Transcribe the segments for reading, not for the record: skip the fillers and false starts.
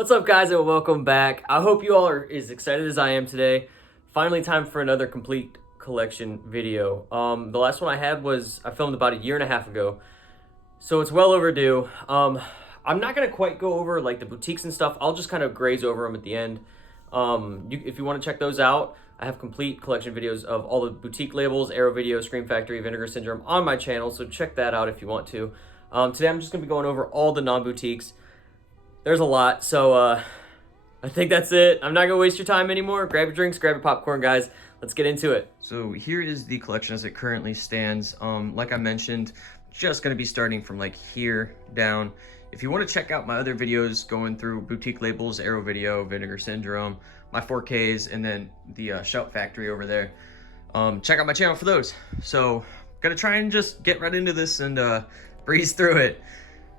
What's up, guys, and welcome back. I hope you all are as excited as I am today. Finally, time for another complete collection video. The last one I had was I filmed about a year and a half ago, so it's well overdue. I'm not gonna quite go over like the boutiques and stuff. I'll just kind of graze over them at the end. If you want to check those out, I have complete collection videos of all the boutique labels, Arrow Video, Scream Factory, Vinegar Syndrome on my channel, so check that out if you want to. Today I'm just gonna be going over all the non-boutiques. There's a lot, so I think that's it. I'm not gonna waste your time anymore. Grab your drinks, grab your popcorn, guys. Let's get into it. So here is the collection as it currently stands. Like I mentioned, just gonna be starting from like here down. If you want to check out my other videos going through boutique labels, Arrow Video, Vinegar Syndrome, my 4Ks, and then the Shout Factory over there, check out my channel for those. So gonna try and just get right into this and breeze through it.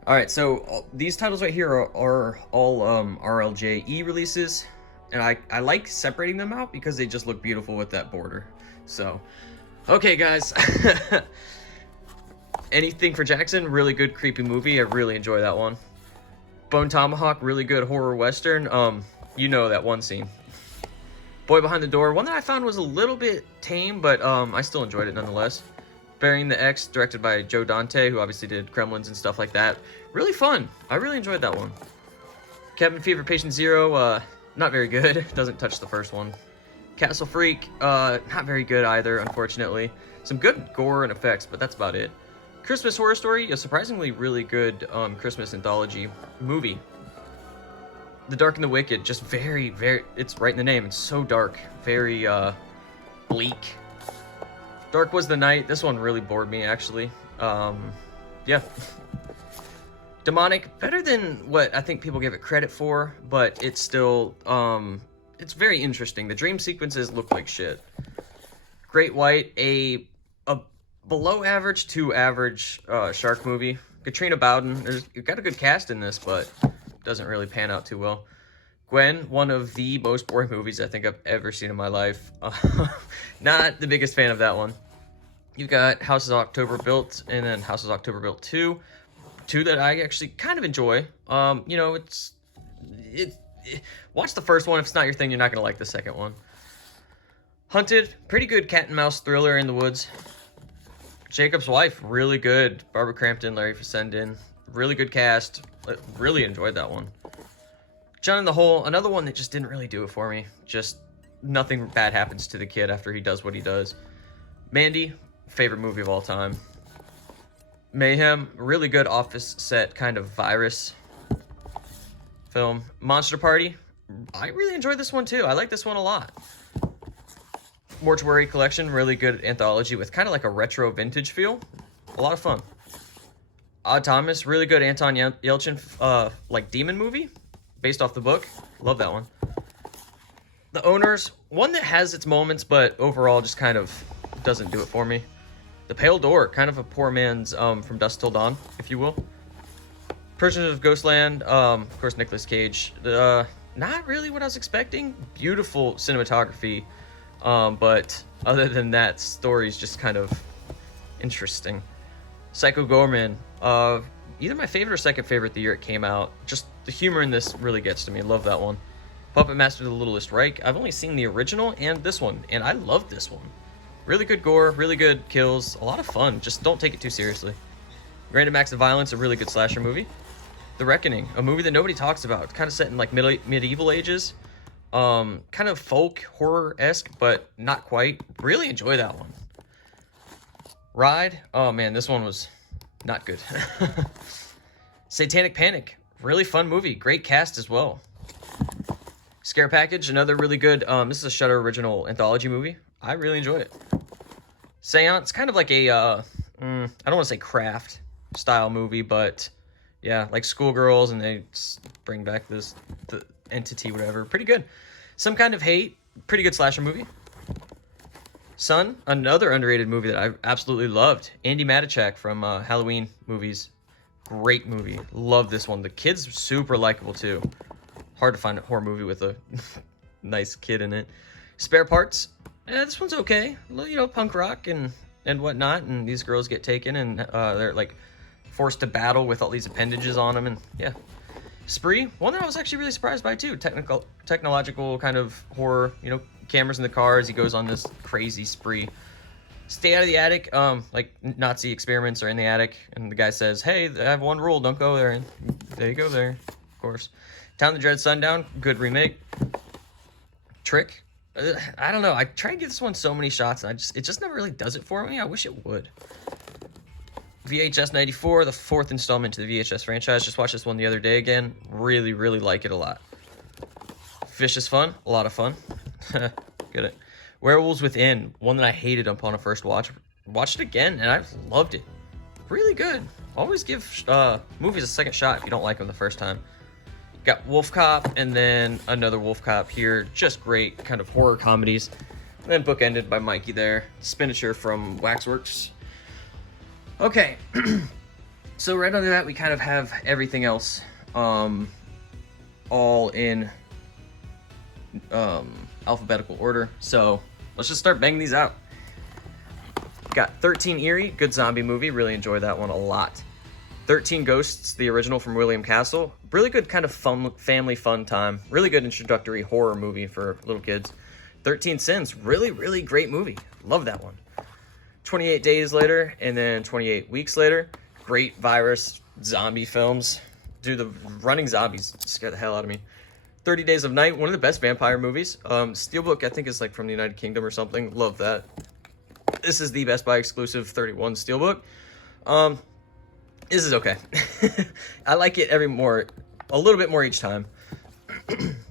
All right, so these titles right here are all RLJE releases, and I like separating them out because they just look beautiful with that border. So, okay, guys. Anything for Jackson, really good creepy movie. I really enjoy that one. Bone Tomahawk, really good horror western. You know that one scene. Boy Behind the Door, one that I found was a little bit tame, but I still enjoyed it nonetheless. Burying the X, directed by Joe Dante, who obviously did Gremlins and stuff like that. Really fun. I really enjoyed that one. Cabin Fever Patient Zero, not very good. Doesn't touch the first one. Castle Freak, not very good either, unfortunately. Some good gore and effects, but that's about it. Christmas Horror Story, a surprisingly really good Christmas anthology movie. The Dark and the Wicked, just very, it's right in the name. It's so dark, very bleak. Dark Was the Night. This one really bored me, actually. Yeah. Demonic, better than what I think people give it credit for, but it's still, it's very interesting. The dream sequences look like shit. Great White, a below average to average shark movie. Katrina Bowden, you've got a good cast in this, but doesn't really pan out too well. Gwen, one of the most boring movies I think I've ever seen in my life. Not the biggest fan of that one. You've got Houses October Built, and then Houses October Built 2. Two that I actually kind of enjoy. You know, watch the first one. If it's not your thing, you're not going to like the second one. Hunted, pretty good cat and mouse thriller in the woods. Jacob's Wife, really good. Barbara Crampton, Larry Fessenden. Really good cast. Really enjoyed that one. John in the Hole, another one that just didn't really do it for me. Just nothing bad happens to the kid after he does what he does. Mandy, favorite movie of all time. Mayhem, really good office set kind of virus film. Monster Party, I really enjoyed this one too. I like this one a lot. Mortuary Collection, really good anthology with kind of like a retro vintage feel. A lot of fun. Odd Thomas, really good Anton Yelchin like demon movie based off the book. Love that one. The Owners, one that has its moments, but overall just kind of doesn't do it for me. The Pale Door, kind of a poor man's From Dusk Till Dawn, if you will. Prisoners of Ghostland, of course, Nicolas Cage. Not really what I was expecting. Beautiful cinematography, but other than that, story's just kind of interesting. Psycho Gorman, either my favorite or second favorite the year it came out. Just the humor in this really gets to me. Love that one. Puppet Master: The Littlest Reich. I've only seen the original and this one, and I love this one. Really good gore, really good kills, a lot of fun. Just don't take it too seriously. Random Acts of Violence, a really good slasher movie. The Reckoning, a movie that nobody talks about. It's kind of set in like medieval ages. Kind of folk horror-esque, but not quite. Really enjoy that one. Ride, oh man, this one was not good. Satanic Panic, really fun movie. Great cast as well. Scare Package, another really good, this is a Shudder original anthology movie. I really enjoyed it. Seance, kind of like a, I don't want to say craft style movie, but yeah, like schoolgirls, and they bring back the entity, whatever. Pretty good. Some Kind of Hate, pretty good slasher movie. Son, another underrated movie that I absolutely loved. Andy Matichak from Halloween movies. Great movie. Love this one. The kid's super likable too. Hard to find a horror movie with a nice kid in it. Spare Parts. This one's okay. You know, punk rock and whatnot, and these girls get taken and they're like forced to battle with all these appendages on them, and yeah. Spree, one that I was actually really surprised by too. Technological kind of horror, you know, cameras in the cars. He goes on this crazy spree. Stay out of the attic. Like Nazi experiments are in the attic, and the guy says, "Hey, I have one rule: don't go there." And there you go, there, of course. Town of the Dread Sundown, good remake. Trick. I don't know. I try to give this one so many shots, and it just never really does it for me. I wish it would. VHS 94, the fourth installment to the VHS franchise. Just watched this one the other day again. Really, really like it a lot. Vicious Fun, a lot of fun. Get it. Werewolves Within, one that I hated upon a first watch. Watched it again, and I loved it. Really good. Always give movies a second shot if you don't like them the first time. Got Wolf Cop, and then another Wolf Cop here. Just great kind of horror comedies. And then bookended by Mikey there. Spinacher from Waxworks. Okay, so right under that, we kind of have everything else all in alphabetical order. So let's just start banging these out. Got 13 Eerie, good zombie movie. Really enjoyed that one a lot. 13 Ghosts, the original from William Castle. Really good kind of fun, family fun time. Really good introductory horror movie for little kids. 13 Sins, really, really great movie. Love that one. 28 Days Later, and then 28 Weeks Later. Great virus zombie films. Dude, the running zombies scare the hell out of me. 30 Days of Night, one of the best vampire movies. Steelbook, I think, is like from the United Kingdom or something. Love that. This is the Best Buy exclusive 31 Steelbook. This is okay. I like it a little bit more each time.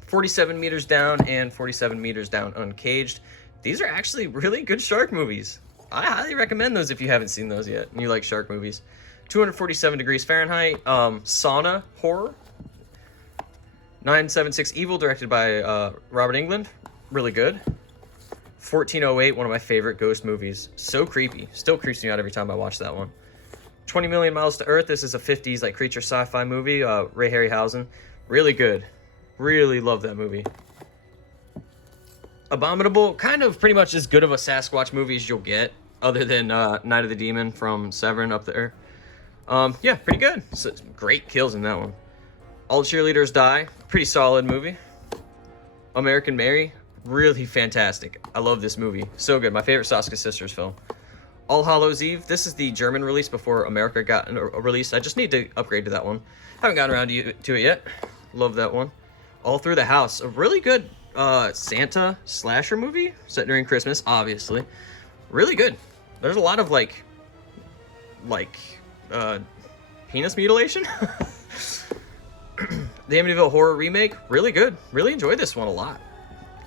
47 Meters Down and 47 Meters Down Uncaged. These are actually really good shark movies. I highly recommend those if you haven't seen those yet and you like shark movies. 247 Degrees Fahrenheit, Sauna Horror. 976 Evil, directed by Robert Englund. Really good. 1408, one of my favorite ghost movies. So creepy. Still creeps me out every time I watch that one. 20 Million Miles to Earth. This is a 50s like creature sci-fi movie. Ray Harryhausen. Really good. Really love that movie. Abominable, kind of pretty much as good of a Sasquatch movie as you'll get, other than Night of the Demon from Severin up there. Yeah, pretty good. So, great kills in that one. All Cheerleaders Die, pretty solid movie. American Mary, really fantastic. I love this movie. So good. My favorite Soska Sisters film. All Hallows Eve, this is the German release before America got a release. I just need to upgrade to that one. Haven't gotten around to it yet. Love that one. All Through the House, a really good Santa slasher movie set during Christmas, obviously. Really good. There's a lot of like penis mutilation. The Amityville Horror remake, really good. Really enjoyed this one a lot.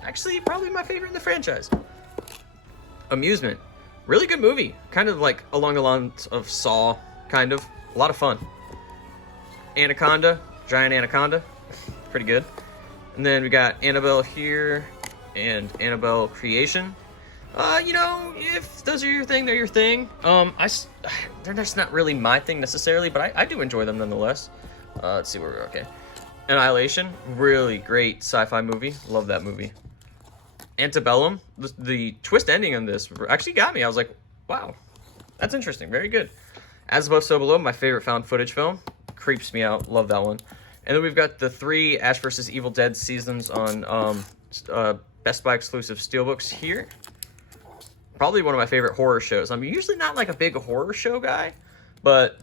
Actually, probably my favorite in the franchise. Amusement, really good movie. Kind of like along the lines of Saw, kind of. A lot of fun. Anaconda, giant anaconda, pretty good. And then we got Annabelle here and Annabelle Creation. You know, if those are your thing, they're your thing. They're just not really my thing necessarily, but I do enjoy them nonetheless. Let's see where we're okay. Annihilation, really great sci-fi movie. Love that movie. Antebellum, the twist ending on this actually got me. I was like, wow, that's interesting. Very good. As Above, So Below, my favorite found footage film. Creeps me out. Love that one. And then we've got the 3 Ash vs. Evil Dead seasons on Best Buy exclusive steelbooks here. Probably one of my favorite horror shows. I'm usually not like a big horror show guy, but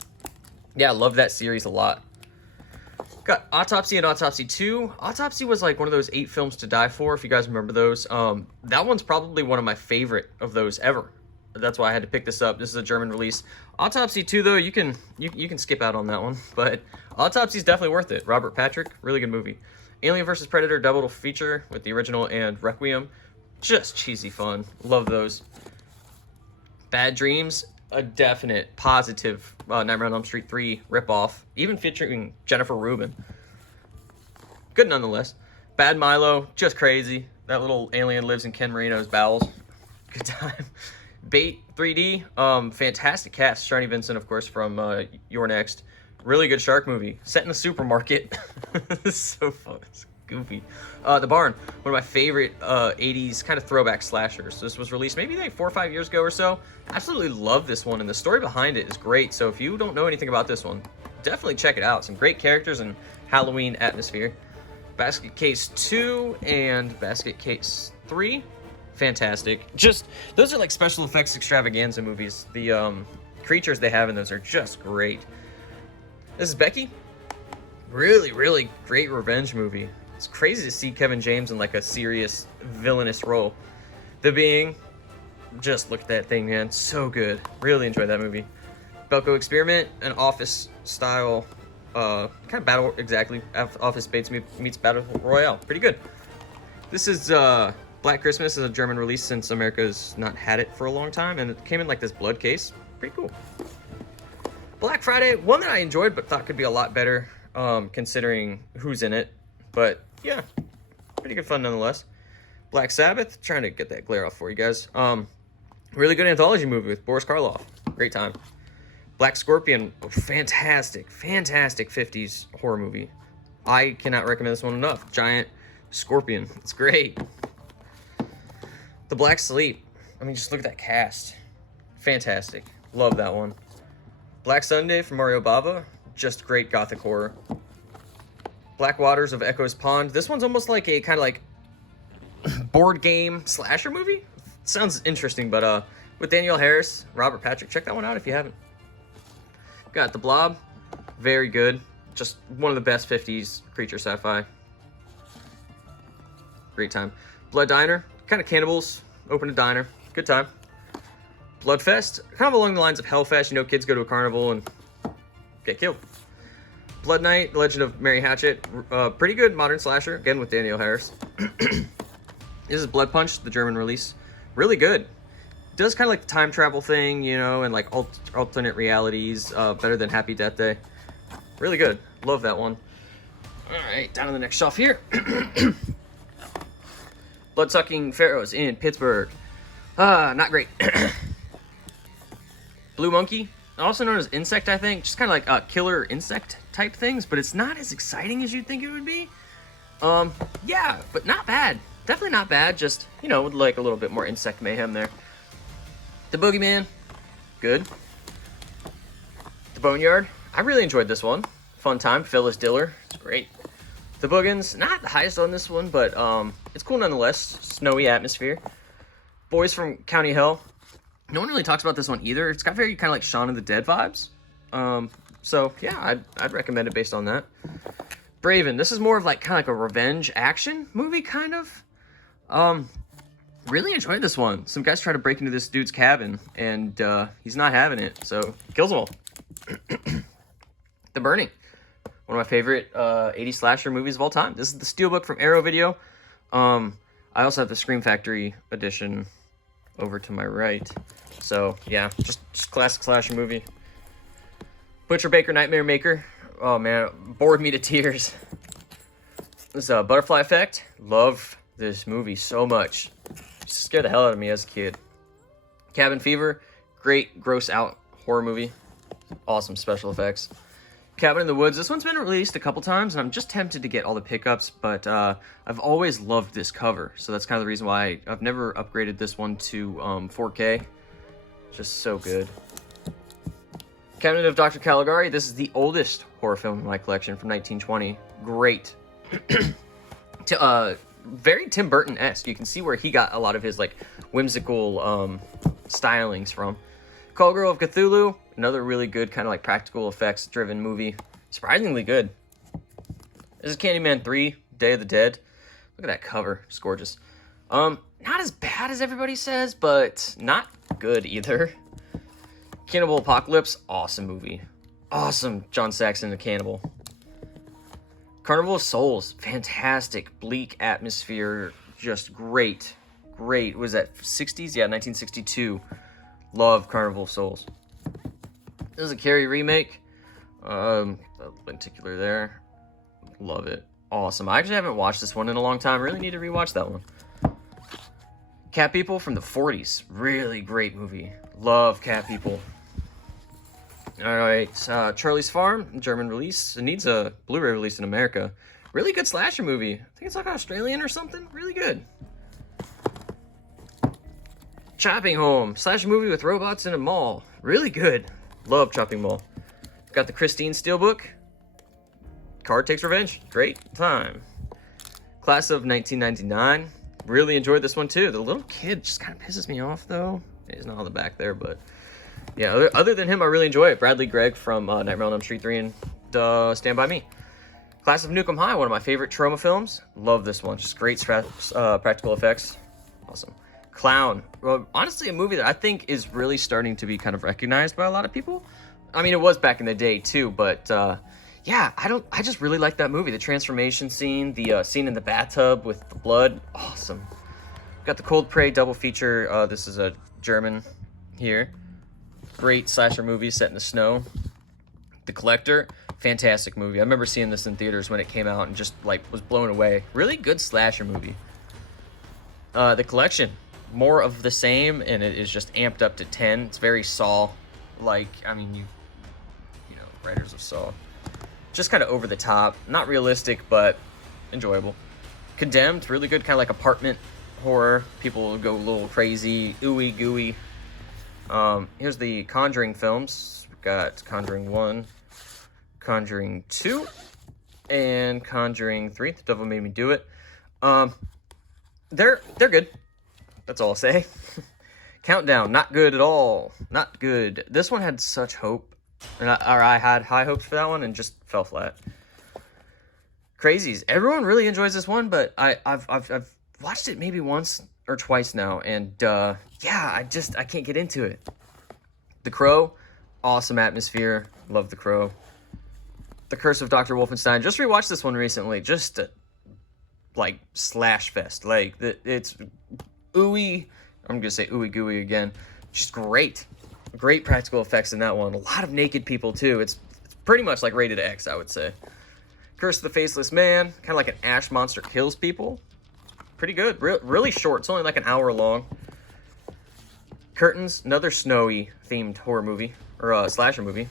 yeah, I love that series a lot. Got Autopsy and Autopsy 2. Autopsy was like one of those 8 films to die for, if you guys remember those. That one's probably one of my favorite of those ever. That's why I had to pick this up. This is a German release. Autopsy 2, though, you can skip out on that one, but Autopsy is definitely worth it. Robert Patrick, really good movie. Alien vs. Predator double feature with the original and Requiem. Just cheesy fun. Love those. Bad Dreams, a definite positive Nightmare on Elm Street 3 ripoff, even featuring Jennifer Rubin. Good nonetheless. Bad Milo, just crazy. That little alien lives in Ken Marino's bowels. Good time. Bait 3D, fantastic cast. Sharni Vincent, of course, from You're Next. Really good shark movie. Set in a supermarket. It's so fun. It's goofy. The Barn, one of my favorite 80s kind of throwback slashers. This was released maybe like 4 or 5 years ago or so. Absolutely love this one, and the story behind it is great. So if you don't know anything about this one, definitely check it out. Some great characters and Halloween atmosphere. Basket Case 2 and Basket Case 3, fantastic. Just, those are like special effects extravaganza movies. The creatures they have in those are just great. This is Becky. Really, really great revenge movie. It's crazy to see Kevin James in like a serious villainous role. The Being, just look at that thing, man. So good. Really enjoyed that movie. Belko Experiment, an office style, kind of battle, exactly. Office Space meets Battle Royale. Pretty good. This is Black Christmas, is a German release since America's not had it for a long time, and it came in like this blood case. Pretty cool. Black Friday, one that I enjoyed but thought could be a lot better, considering who's in it. But yeah, pretty good fun nonetheless. Black Sabbath, trying to get that glare off for you guys. Really good anthology movie with Boris Karloff. Great time. Black Scorpion, fantastic 50s horror movie. I cannot recommend this one enough. Giant scorpion, it's great. The Black Sleep, I mean, just look at that cast. Fantastic, love that one. Black Sunday from Mario Bava, just great gothic horror. Black Waters of Echo's Pond, this one's almost like a kind of like board game slasher movie. Sounds interesting, but with Danielle Harris, Robert Patrick, check that one out if you haven't. Got The Blob, very good. Just one of the best 50s creature sci-fi. Great time. Blood Diner, kind of cannibals, open a diner, good time. Bloodfest, kind of along the lines of Hellfest, you know, kids go to a carnival and get killed. Blood Knight, The Legend of Mary Hatchet, pretty good modern slasher, again with Danielle Harris. This is Blood Punch, the German release, really good. Does kind of like the time travel thing, you know, and like alternate realities, better than Happy Death Day. Really good, love that one. All right, down on the next shelf here. Bloodsucking Pharaohs in Pittsburgh. Not great. Blue Monkey, also known as Insect, I think. Just kind of like killer insect type things, but it's not as exciting as you'd think it would be. Yeah, but not bad. Definitely not bad, just, you know, with like a little bit more insect mayhem there. The Boogeyman, good. The Boneyard, I really enjoyed this one. Fun time, Phyllis Diller, it's great. The Boogans, not the highest on this one, but it's cool nonetheless. Snowy atmosphere. Boys from County Hell. No one really talks about this one either. It's got very kind of like Shaun of the Dead vibes. So yeah, I'd recommend it based on that. Braven, this is more of like kind of like a revenge action movie, kind of. Really enjoyed this one. Some guys try to break into this dude's cabin, and he's not having it, so he kills them all. The Burning, one of my favorite 80s slasher movies of all time. This is the Steelbook from Arrow Video. I also have the Scream Factory edition over to my right. So yeah, just classic slasher movie. Butcher Baker Nightmare Maker. Oh man, bored me to tears. This is Butterfly Effect. Love this movie so much. Just scared the hell out of me as a kid. Cabin Fever, great gross out horror movie. Awesome special effects. Cabin in the Woods, this one's been released a couple times, and I'm just tempted to get all the pickups, but I've always loved this cover, so that's kind of the reason why I've never upgraded this one to 4K. Just so good. Cabinet of Dr. Caligari, this is the oldest horror film in my collection from 1920. Great. Very Tim Burton-esque. You can see where he got a lot of his like whimsical stylings from. Call Girl of Cthulhu, another really good kind of like practical effects driven movie. Surprisingly good. This is Candyman 3, Day of the Dead. Look at that cover, it's gorgeous. Not as bad as everybody says, but not good either. Cannibal Apocalypse, awesome movie. Awesome John Saxon the Cannibal. Carnival of Souls, fantastic, bleak atmosphere, just great. Great, was that 60s? Yeah, 1962. Love Carnival of Souls. This is a Carrie remake. Lenticular there. Love it. Awesome. I actually haven't watched this one in a long time. Really need to rewatch that one. Cat People from the 40s. Really great movie. Love Cat People. Alright, Charlie's Farm, German release. It needs a Blu-ray release in America. Really good slasher movie. I think it's like Australian or something. Really good. Chopping Home, slasher movie with robots in a mall. Really good. Love Chopping Mall. Got the Christine Steelbook. Car Takes Revenge. Great time. Class of 1999. Really enjoyed this one too. The little kid just kind of pisses me off though. He's not on the back there, but yeah, other than him, I really enjoy it. Bradley Gregg from Nightmare on Elm Street 3 and Stand By Me. Class of Nukem High, one of my favorite trauma films. Love this one. Just great practical effects. Awesome. Clown. Well, honestly, a movie that I think is really starting to be kind of recognized by a lot of people. I mean, it was back in the day too, but yeah, I just really like that movie. The transformation scene, the scene in the bathtub with the blood, awesome. Got the Cold Prey double feature. This is a German here. Great slasher movie set in the snow. The Collector, fantastic movie. I remember seeing this in theaters when it came out and just like was blown away. Really good slasher movie. The Collection, more of the same, and it is just amped up to 10. It's very Saw, like, I mean, you know, writers of Saw. Just kind of over the top, not realistic, but enjoyable. Condemned, really good, kind of like apartment horror. People go a little crazy, ooey gooey. Here's the Conjuring films. We've got Conjuring 1, Conjuring 2, and Conjuring 3. The Devil Made Me Do It. They're good. That's all I'll say. Countdown, not good at all. Not good. This one had such hope, and I had high hopes for that one and just fell flat. Crazies. Everyone really enjoys this one, but I've watched it maybe once or twice now, and yeah, I can't get into it. The Crow, awesome atmosphere. Love The Crow. The Curse of Dr. Wolfenstein. Just rewatched this one recently. Just like slash fest. Like it's ooey. I'm gonna say ooey gooey again. Just great practical effects in that one. A lot of naked people too. It's pretty much like rated X, I would say. Curse of the Faceless Man, kind of like an ash monster kills people. Pretty good. Really short. It's only like an hour long. Curtains, another snowy themed horror movie or slasher movie.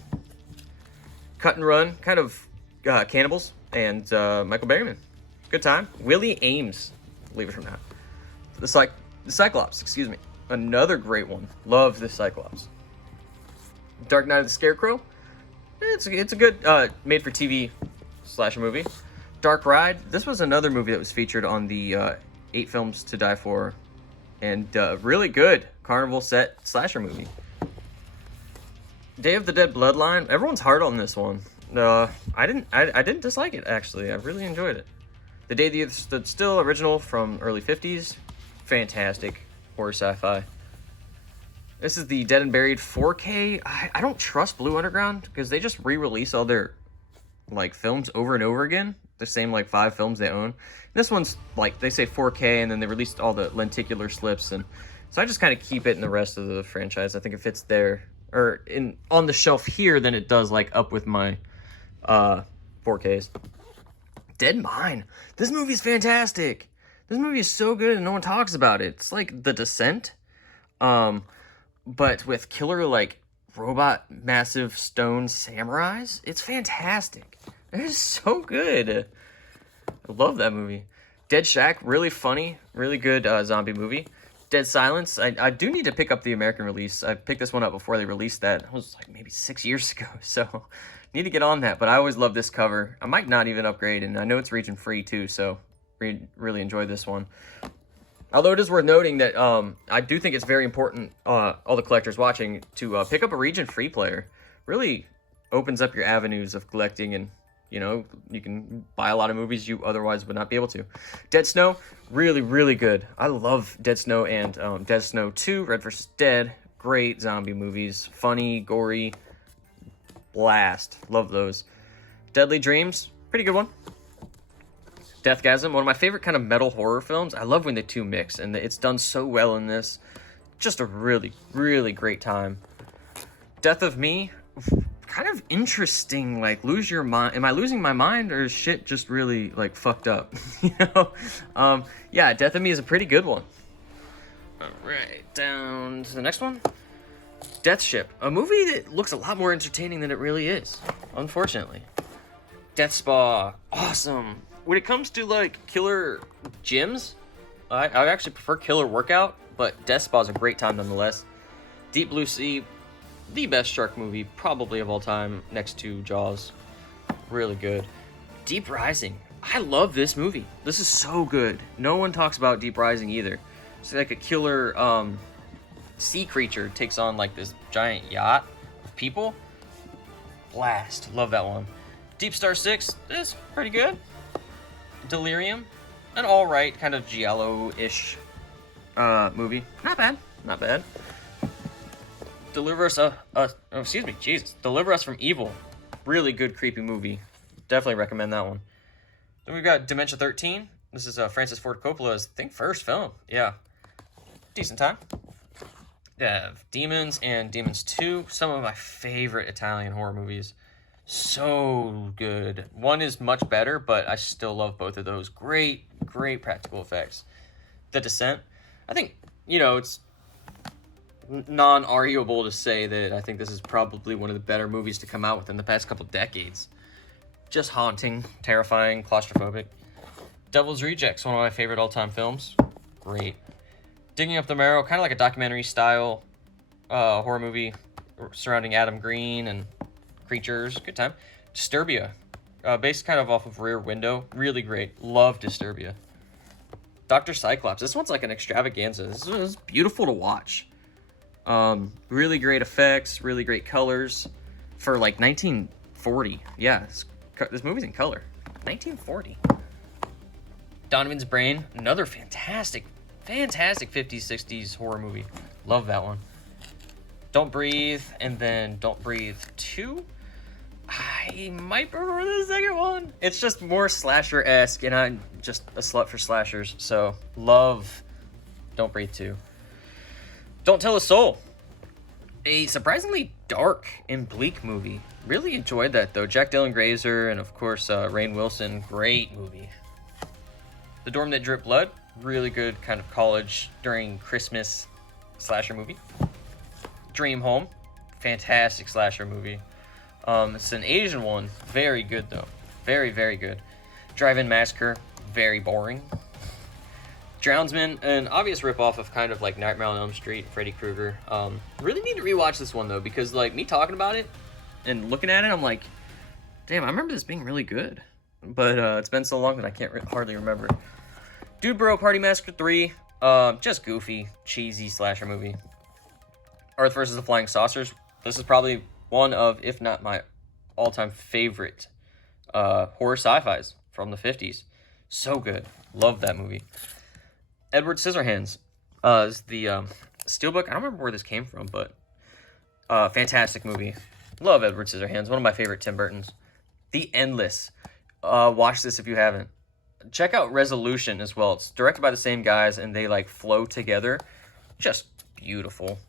Cut and Run, kind of cannibals, and Michael Berryman. Good time. Willie Ames, believe it or not. The Cyclops, excuse me. Another great one. Love the Cyclops. Dark Knight of the Scarecrow. It's a good made-for-TV slasher movie. Dark Ride. This was another movie that was featured on the 8 Films to Die For, and really good carnival set slasher movie. Day of the Dead Bloodline. Everyone's hard on this one. I didn't dislike it actually. I really enjoyed it. The Day the Earth Stood Still, original from early 50s. Fantastic horror sci-fi. This is the Dead and Buried 4K. I don't trust Blue Underground because they just re-release all their like films over and over again. The same like 5 films they own. This one's like they say 4K and then they released all the lenticular slips, and so I just kind of keep it in the rest of the franchise. I think it fits there or on the shelf here than it does like up with my 4Ks. Dead Mine. This movie is fantastic. This movie is so good and no one talks about it. It's like The Descent, but with killer like robot massive stone samurais. It's fantastic. It is so good. I love that movie. Dead Shack, really funny, really good zombie movie. Dead Silence, I do need to pick up the American release. I picked this one up before they released that. It was like maybe 6 years ago, so need to get on that. But I always love this cover. I might not even upgrade, and I know it's region free too, so really enjoy this one. Although it is worth noting that I do think it's very important, all the collectors watching, to pick up a region free player. Really opens up your avenues of collecting, and you know, you can buy a lot of movies you otherwise would not be able to. Dead Snow, really good. I love Dead Snow and Dead Snow 2, Red vs. Dead. Great zombie movies. Funny, gory, blast. Love those. Deadly Dreams, pretty good one. Deathgasm, one of my favorite kind of metal horror films. I love when the two mix, and it's done so well in this. Just a really great time. Death of Me, kind of interesting, like lose your mind. Am I losing my mind, or is shit just really like fucked up? You know? Yeah, Death of Me is a pretty good one. Alright, down to the next one. Death Ship, a movie that looks a lot more entertaining than it really is, unfortunately. Death Spa, awesome. When it comes to like killer gyms, I actually prefer Killer Workout, but Death Spa is a great time nonetheless. Deep Blue Sea, the best shark movie probably of all time, next to Jaws. Really good. Deep Rising. I love this movie. This is so good. No one talks about Deep Rising either. It's like a killer sea creature takes on like this giant yacht of people. Blast. Love that one. Deep Star 6 is pretty good. Delirium, an alright kind of giallo-ish movie. Not bad. Not bad. Deliver Us Deliver Us from Evil. Really good creepy movie. Definitely recommend that one. Then we've got Dementia 13. This is Francis Ford Coppola's, I think, first film. Yeah. Decent time. Yeah, Demons and Demons 2. Some of my favorite Italian horror movies. So good. One is much better, but I still love both of those. Great, great practical effects. The Descent. I think, it's non-arguable to say that I think this is probably one of the better movies to come out within the past couple decades. Just haunting, terrifying, claustrophobic. Devil's Rejects, one of my favorite all-time films. Great. Digging Up the Marrow, kind of like a documentary-style horror movie surrounding Adam Green and creatures. Good time. Disturbia, based kind of off of Rear Window. Really great. Love Disturbia. Dr. Cyclops. This one's like an extravaganza. This is beautiful to watch. Really great effects, really great colors for like 1940. Yeah, this movie's in color. 1940. Donovan's Brain, another fantastic 50s, 60s horror movie. Love that one. Don't Breathe, and then Don't Breathe 2. I might prefer the second one. It's just more slasher-esque, and I'm just a slut for slashers, so love Don't Breathe 2. Don't Tell a Soul. A surprisingly dark and bleak movie. Really enjoyed that, though. Jack Dylan Grazer and, of course, Rainn Wilson. Great movie. The Dorm That Dripped Blood. Really good kind of college during Christmas slasher movie. Dream Home. Fantastic slasher movie. It's an Asian one. Very good, though. Very, very good. Drive-In Massacre. Very boring. Drownsman, an obvious ripoff of kind of like Nightmare on Elm Street, Freddy Krueger. Really need to rewatch this one, though, because like me talking about it and looking at it, I'm like, damn, I remember this being really good. But it's been so long that I can't hardly remember. Dude Bro Party Massacre 3. Just goofy, cheesy slasher movie. Earth vs. the Flying Saucers. This is probably one of, if not my all-time favorite horror sci-fis from the 50s. So good. Love that movie. Edward Scissorhands is the steelbook. I don't remember where this came from, but fantastic movie. Love Edward Scissorhands. One of my favorite Tim Burtons. The Endless. Watch this if you haven't. Check out Resolution as well. It's directed by the same guys, and they like flow together. Just beautiful.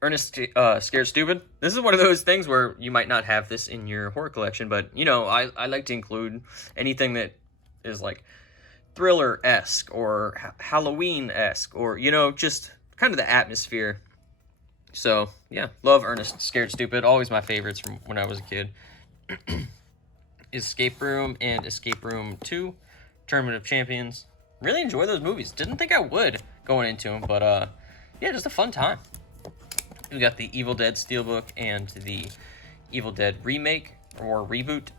Ernest Scared Stupid. This is one of those things where you might not have this in your horror collection, but I like to include anything that is like thriller-esque or Halloween-esque or, just kind of the atmosphere. So, yeah, love Ernest Scared Stupid. Always my favorites from when I was a kid. Escape Room and Escape Room 2, Tournament of Champions. Really enjoy those movies. Didn't think I would going into them, but, yeah, just a fun time. We got the Evil Dead Steelbook and the Evil Dead remake or reboot.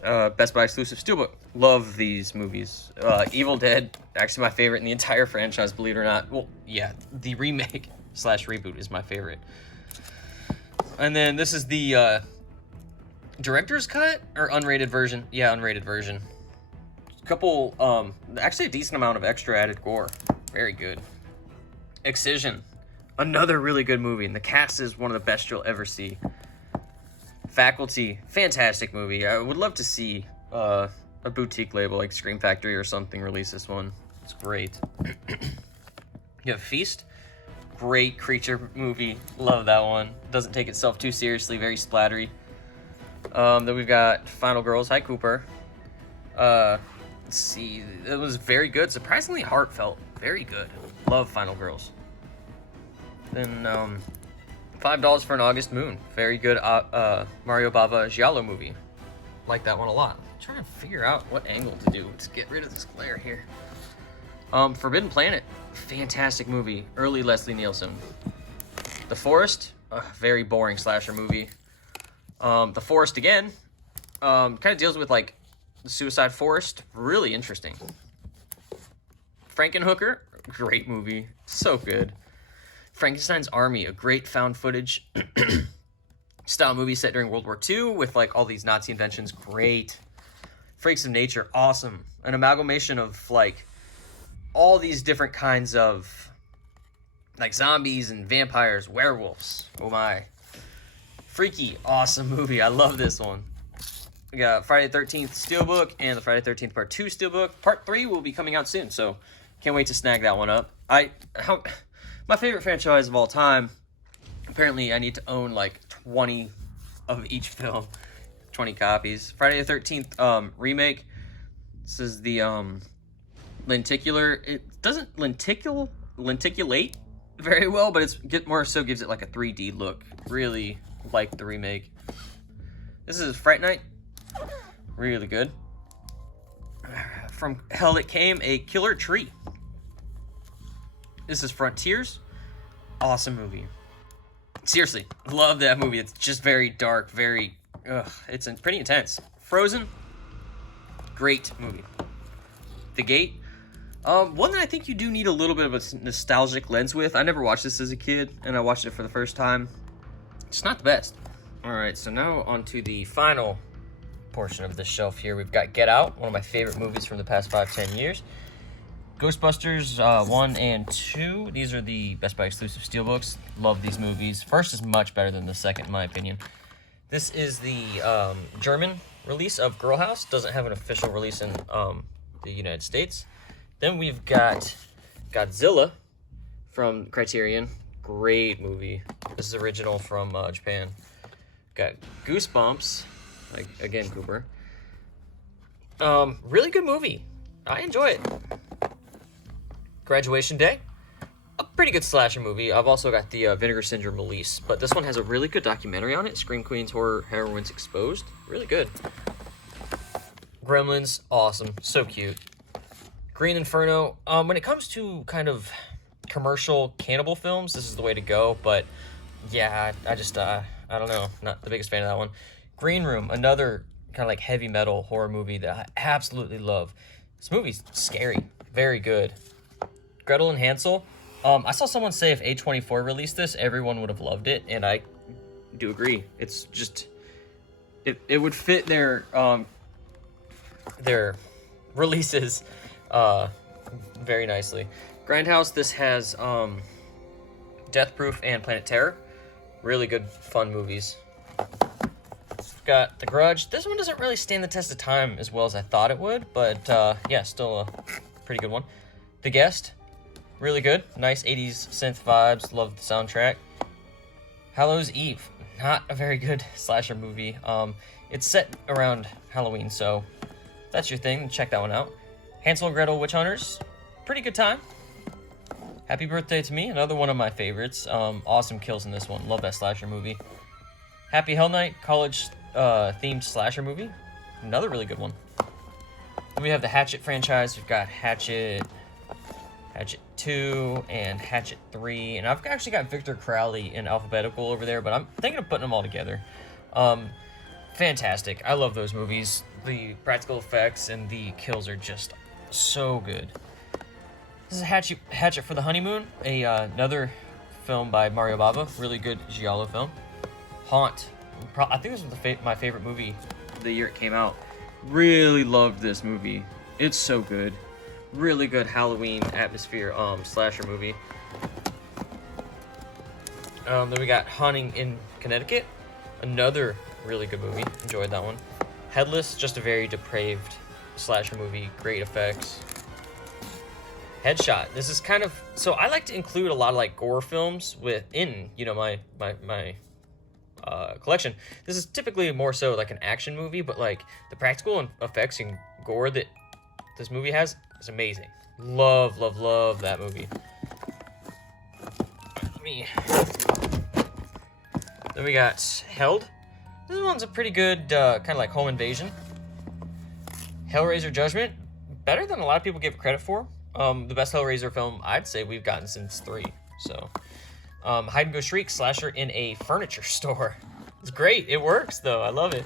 Best Buy exclusive steelbook. Love these movies. Evil Dead, actually my favorite in the entire franchise, believe it or not. Well, yeah, the remake / reboot is my favorite. And then this is the director's cut or unrated version. Yeah, unrated version. Couple, actually a decent amount of extra added gore. Very good. Excision. Another really good movie, and the cast is one of the best you'll ever see. Faculty, fantastic movie. I would love to see a boutique label like Scream Factory or something release this one. It's great. You have Feast, great creature movie. Love that one. Doesn't take itself too seriously, very splattery. Then we've got Final Girls. Hi, Cooper. Let's see. It was very good. Surprisingly heartfelt. Very good. Love Final Girls. Then $5 for an August Moon. Very good Mario Bava Giallo movie. Like that one a lot. I'm trying to figure out what angle to do to get rid of this glare here. Forbidden Planet. Fantastic movie. Early Leslie Nielsen. The Forest. Very boring slasher movie. The Forest again. Kind of deals with like the suicide forest. Really interesting. Frankenhooker, great movie, so good. Frankenstein's Army, a great found footage style movie set during World War II with like all these Nazi inventions. Great. Freaks of Nature, awesome. An amalgamation of like all these different kinds of like zombies and vampires, werewolves. Oh my. Freaky, awesome movie. I love this one. We got Friday the 13th Steelbook and the Friday the 13th Part 2 Steelbook. Part 3 will be coming out soon, so can't wait to snag that one up. My favorite franchise of all time, apparently I need to own like 20 of each film. 20 copies. Friday the 13th remake. This is the lenticular. It doesn't lenticulate very well, but more so gives it like a 3D look. Really like the remake. This is Fright Night. Really good. From Hell It Came, A Killer Tree. This is Frontiers. Awesome movie. Seriously, love that movie. It's just very dark, it's pretty intense. Frozen, great movie. The Gate, one that I think you do need a little bit of a nostalgic lens with. I never watched this as a kid, and I watched it for the first time. It's not the best. All right, so now on to the final portion of the shelf here. We've got Get Out, one of my favorite movies from the past 5-10 years. Ghostbusters 1 and 2. These are the Best Buy exclusive steelbooks. Love these movies. First is much better than the second, in my opinion. This is the German release of Girl House. Doesn't have an official release in the United States. Then we've got Godzilla from Criterion. Great movie. This is original from Japan. Got Goosebumps. Again, Cooper. Really good movie. I enjoy it. Graduation Day. A pretty good slasher movie. I've also got the Vinegar Syndrome release, but this one has a really good documentary on it. Scream Queens, Horror Heroines Exposed. Really good. Gremlins, awesome. So cute. Green Inferno. When it comes to kind of commercial cannibal films, this is the way to go, but yeah, I don't know. Not the biggest fan of that one. Green Room, another kind of like heavy metal horror movie that I absolutely love. This movie's scary. Very good. Gretel and Hansel. I saw someone say if A24 released this, everyone would have loved it, and I do agree. It's just it would fit their releases very nicely. Grindhouse. This has Death Proof and Planet Terror. Really good, fun movies. Got The Grudge. This one doesn't really stand the test of time as well as I thought it would, but yeah, still a pretty good one. The Guest. Really good. Nice 80s synth vibes. Love the soundtrack. Hallows Eve. Not a very good slasher movie. It's set around Halloween, so if that's your thing, check that one out. Hansel and Gretel Witch Hunters. Pretty good time. Happy Birthday to Me. Another one of my favorites. Awesome kills in this one. Love that slasher movie. Happy Hell Night. College themed slasher movie. Another really good one. Then we have the Hatchet franchise. We've got Hatchet 2 and Hatchet 3, and I've actually got Victor Crowley in alphabetical over there, but I'm thinking of putting them all together. Fantastic. I love those movies. The practical effects and the kills are just so good. This is Hatchet for the Honeymoon, another film by Mario Bava. Really good giallo film. Haunt. I think this was my favorite movie the year it came out. Really loved this movie. It's so good. Really good Halloween atmosphere slasher movie. Then we got Haunting in Connecticut. Another really good movie. Enjoyed that one. Headless, just a very depraved slasher movie. Great effects. Headshot. This is kind of... So I like to include a lot of like gore films within, my collection. This is typically more so like an action movie, but like the practical effects and gore that this movie has is amazing. Love that movie. Then we got Held. This one's a pretty good kind of like home invasion. Hellraiser Judgment. Better than a lot of people give it credit for. The best Hellraiser film I'd say we've gotten since 3. So, Hide and Go Shriek, slasher in a furniture store. It's great. It works though. I love it.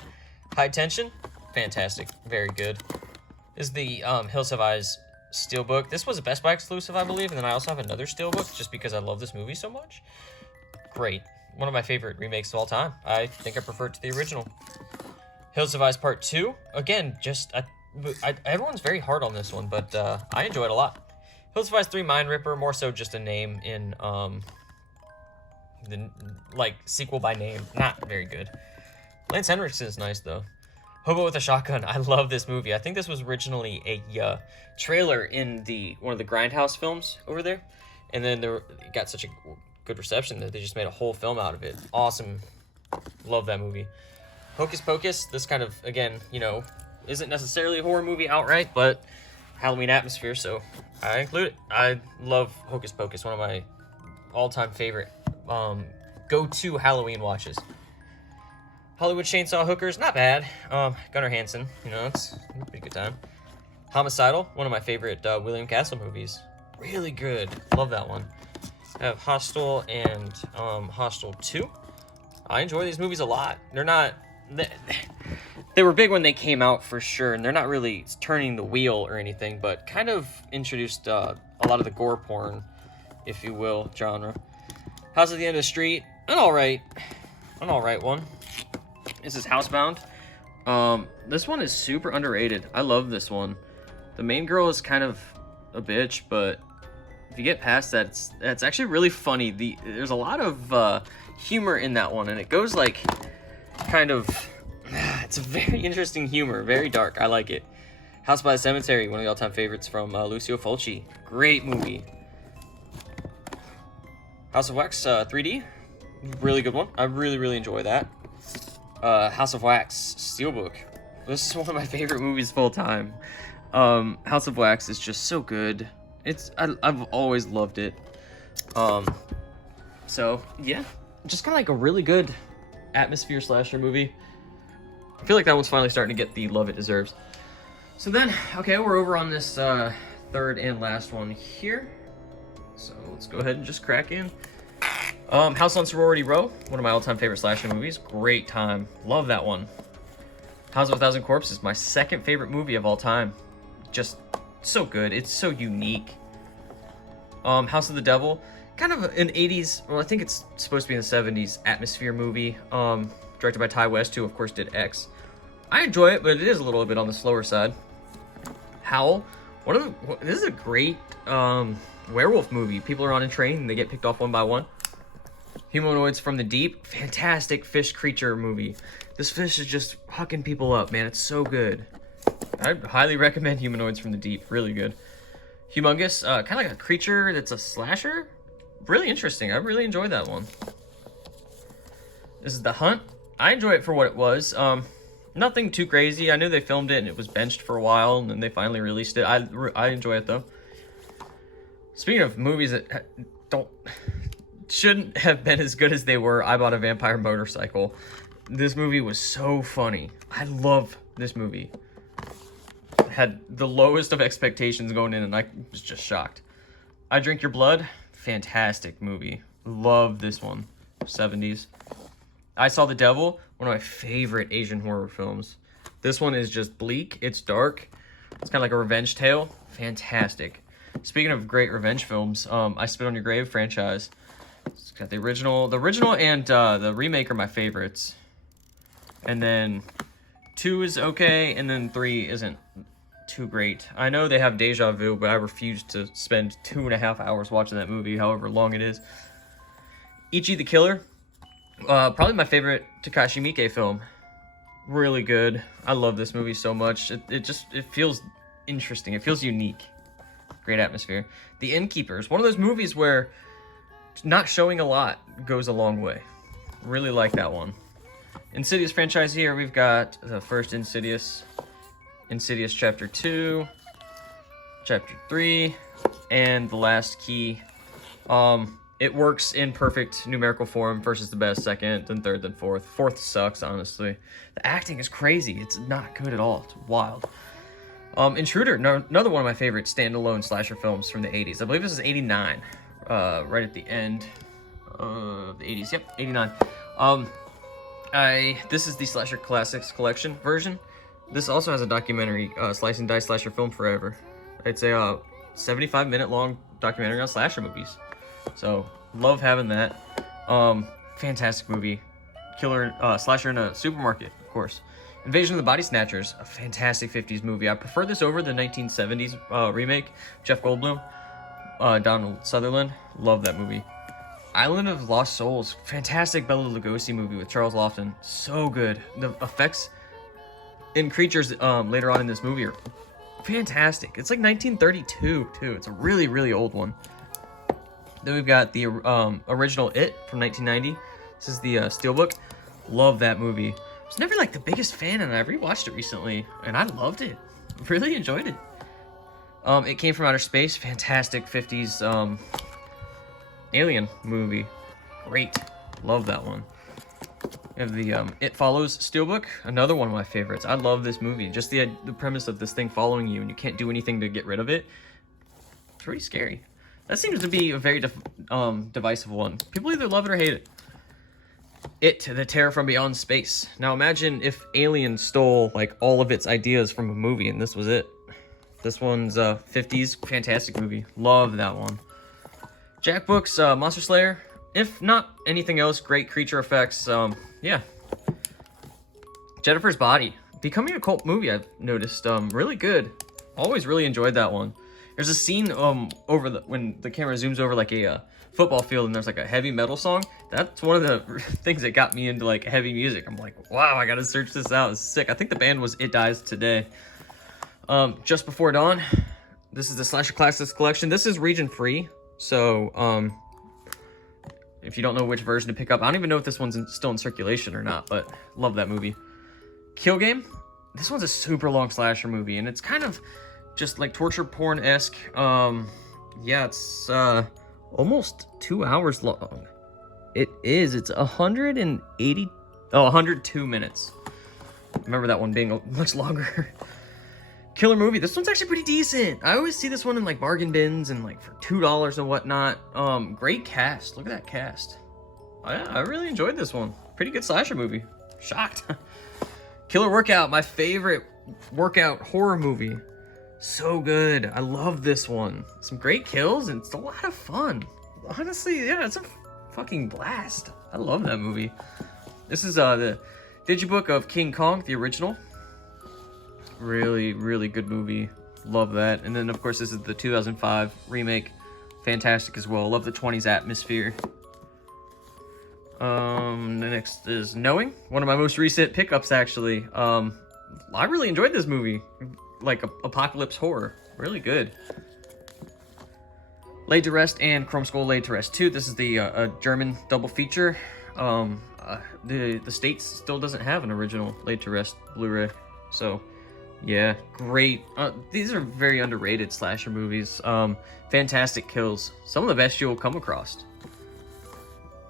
High Tension, fantastic, very good. This is the Hills Have Eyes Steelbook. This was a Best Buy exclusive, I believe, and then I also have another Steelbook just because I love this movie so much. Great. One of my favorite remakes of all time. I think I prefer it to the original. Hills Have Eyes Part 2. Again, just... everyone's very hard on this one, but I enjoy it a lot. Hills Have Eyes 3 Mind Ripper, more so just a name in... the sequel by name. Not very good. Lance Henriksen is nice, though. Hobo with a Shotgun. I love this movie. I think this was originally a trailer in one of the Grindhouse films over there. And then it got such a good reception that they just made a whole film out of it. Awesome. Love that movie. Hocus Pocus. This kind of, again, isn't necessarily a horror movie outright, but Halloween atmosphere, so I include it. I love Hocus Pocus. One of my all-time favorite go-to Halloween watches. Hollywood Chainsaw Hookers, not bad. Gunnar Hansen, it's a pretty good time. Homicidal, one of my favorite William Castle movies. Really good. Love that one. I have Hostel and Hostel 2. I enjoy these movies a lot. They're not... They were big when they came out, for sure, and they're not really turning the wheel or anything, but kind of introduced a lot of the gore porn, if you will, genre. House at the End of the Street, an alright one. This is Housebound. This one is super underrated. I love this one. The main girl is kind of a bitch, but if you get past that, it's actually really funny. There's a lot of humor in that one, and it goes like kind of... It's a very interesting humor, very dark. I like it. House by the Cemetery, one of the all-time favorites from Lucio Fulci. Great movie. House of Wax 3D, really good one. I really enjoy that. House of Wax Steelbook. This is one of my favorite movies of all time. House of Wax is just so good. I've always loved it. So yeah, just kind of like a really good atmosphere slasher movie. I feel like that one's finally starting to get the love it deserves. So then, okay, we're over on this third and last one here. So let's go ahead and just crack in. House on Sorority Row, one of my all-time favorite slasher movies. Great time. Love that one. House of a Thousand Corpses, my second favorite movie of all time. Just so good. It's so unique. House of the Devil, kind of an 80s, well, I think it's supposed to be in the 70s atmosphere movie. Directed by Ty West, who of course did X. I enjoy it, but it is a little bit on the slower side. Howl, this is a great werewolf movie. People are on a train and they get picked off one by one. Humanoids from the Deep, fantastic fish creature movie. This fish is just hucking people up, man. It's so good. I highly recommend Humanoids from the Deep. Really good. Humongous, kind of like a creature that's a slasher. Really interesting. I really enjoyed that one. This is The Hunt. I enjoy it for what it was. Nothing too crazy. I knew they filmed it and it was benched for a while, and then they finally released it. I enjoy it though. Speaking of movies that shouldn't have been as good as they were, I Bought a Vampire Motorcycle. This movie was so funny. I love this movie. I had the lowest of expectations going in, and I was just shocked. I Drink Your Blood. Fantastic movie. Love this one. 70s. I Saw the Devil, one of my favorite Asian horror films. This one is just bleak. It's dark. It's kind of like a revenge tale. Fantastic. Speaking of great revenge films, I Spit on Your Grave franchise. It's got the original and the remake are my favorites. And then 2 is okay, and then 3 isn't too great. I know they have Deja Vu, but I refuse to spend 2.5 hours watching that movie, however long it is. Ichi the Killer. Probably my favorite Takashi Miike film. Really good. I love this movie so much. It feels interesting. It feels unique. Great atmosphere. The Innkeepers. One of those movies where not showing a lot goes a long way. Really like that one. Insidious franchise here. We've got the first Insidious. Insidious Chapter 2. Chapter 3. And The Last Key. It works in perfect numerical form. First is the best, second, then third, then fourth. Fourth sucks, honestly. The acting is crazy. It's not good at all. It's wild. Intruder, another one of my favorite standalone slasher films from the 80s. I believe this is 89, right at the end of the 80s. Yep, 89. This is the Slasher Classics Collection version. This also has a documentary, Slice and Dice Slasher Film Forever. It's a 75-minute long documentary on slasher movies. So, love having that. Fantastic movie. Killer, slasher in a supermarket, of course. Invasion of the Body Snatchers, a fantastic 50s movie. I prefer this over the 1970s remake, Jeff Goldblum, Donald Sutherland. Love that movie. Island of Lost Souls, fantastic Bela Lugosi movie with Charles Lofton. So good. The effects and creatures later on in this movie are fantastic. It's like 1932 too. It's a really, really old one. Then we've got the original It from 1990. This is the Steelbook. Love that movie. I was never like the biggest fan, and I rewatched it recently, and I loved it. Really enjoyed it. It Came from Outer Space. Fantastic 50s alien movie. Great. Love that one. We have the It Follows Steelbook, another one of my favorites. I love this movie. Just the premise of this thing following you and you can't do anything to get rid of it. It's pretty scary. That seems to be a very divisive one. People either love it or hate it. It, The Terror from Beyond Space. Now imagine if Alien stole like all of its ideas from a movie and this was it. This one's 50s, fantastic movie. Love that one. Jack Book's Monster Slayer. If not anything else, great creature effects. Yeah. Jennifer's Body. Becoming a cult movie, I've noticed. Really good. Always really enjoyed that one. There's a scene when the camera zooms over like a football field and there's like a heavy metal song. That's one of the things that got me into like heavy music. I'm like, wow, I gotta search this out. It's sick. I think the band was It Dies Today. Just Before Dawn. This is the Slasher Classics Collection. This is region free. So, if you don't know which version to pick up, I don't even know if this one's still in circulation or not, but love that movie. Kill Game. This one's a super long slasher movie, and it's kind of just like torture porn-esque. Yeah, it's almost 2 hours long. It is. It's 102 minutes. Remember that one being much longer. Killer movie. This one's actually pretty decent. I always see this one in like bargain bins and like for $2 and whatnot. Great cast. Look at that cast. Oh, yeah, I really enjoyed this one. Pretty good slasher movie. Shocked. Killer Workout, my favorite workout horror movie. So good. I love this one. Some great kills and it's a lot of fun. Honestly, yeah, it's a fucking blast. I love that movie. This is the Digibook of King Kong, the original. Really, really good movie. Love that. And then, of course, this is the 2005 remake. Fantastic as well. Love the 20s atmosphere. The next is Knowing. One of my most recent pickups, actually. I really enjoyed this movie. Like, apocalypse horror. Really good. Laid to Rest and Chrome Skull Laid to Rest 2. This is the German double feature. The States still doesn't have an original Laid to Rest Blu-ray. So... yeah, great. These are very underrated slasher movies. Fantastic kills. Some of the best you'll come across.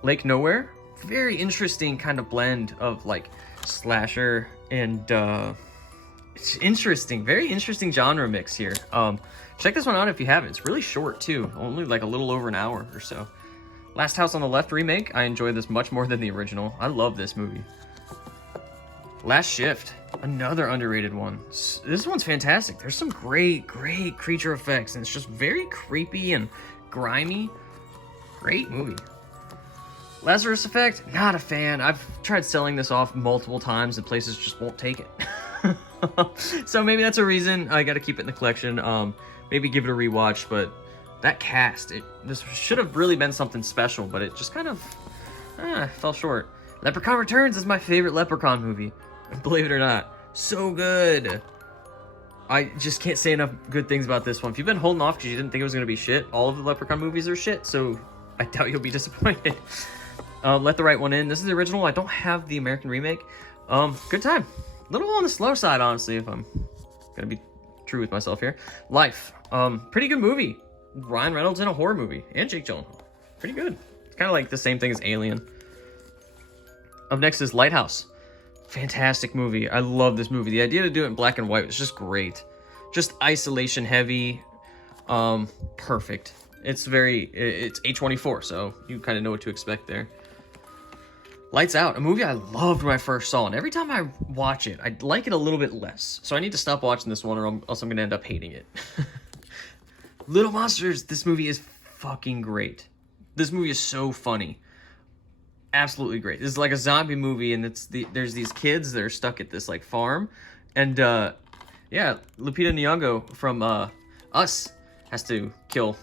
Lake Nowhere. Very interesting kind of blend of like slasher and it's interesting. Very interesting genre mix here. Check this one out if you haven't. It's really short too. Only like a little over an hour or so. Last House on the Left remake. I enjoy this much more than the original. I love this movie. Last Shift, another underrated one. This one's fantastic. There's some great creature effects, and it's just very creepy and grimy. Great movie. Lazarus Effect, not a fan. I've tried selling this off multiple times, and places just won't take it. So maybe that's a reason I gotta keep it in the collection. Maybe give it a rewatch, but that cast, this should have really been something special, but it just kind of fell short. Leprechaun Returns is my favorite Leprechaun movie. Believe it or not. So good. I just can't say enough good things about this one. If you've been holding off because you didn't think it was going to be shit, all of the Leprechaun movies are shit, so I doubt you'll be disappointed. Let the Right One In. This is the original. I don't have the American remake. Good time. A little on the slow side, honestly, if I'm going to be true with myself here. Life. Pretty good movie. Ryan Reynolds in a horror movie. And Jake Gyllenhaal. Pretty good. It's kind of like the same thing as Alien. Up next is Lighthouse. Fantastic movie. I love this movie. The idea to do it in black and white was just great. Just isolation heavy. Perfect. It's A24, so you kind of know what to expect there. Lights Out, a movie I loved when I first saw, and every time I watch it, I like it a little bit less. So I need to stop watching this one, or else I'm gonna end up hating it. Little Monsters, this movie is fucking great. This movie is so funny. Absolutely great. This is like a zombie movie, and there's these kids that are stuck at this like farm, and yeah, Lupita Nyong'o from Us has to kill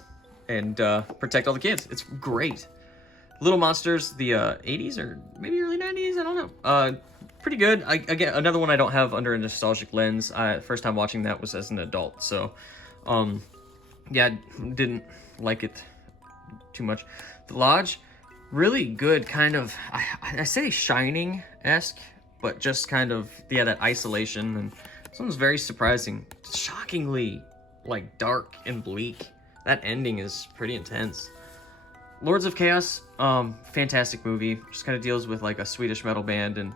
and protect all the kids. It's great. Little Monsters, the 80s or maybe early 90s, I don't know. Pretty good. Again, another one I don't have under a nostalgic lens. First time watching that was as an adult, so yeah, didn't like it too much. The Lodge, really good, kind of, I say Shining-esque, but just kind of, yeah, that isolation, and this one was very surprising. Shockingly, like, dark and bleak. That ending is pretty intense. Lords of Chaos, fantastic movie. Just kind of deals with like a Swedish metal band and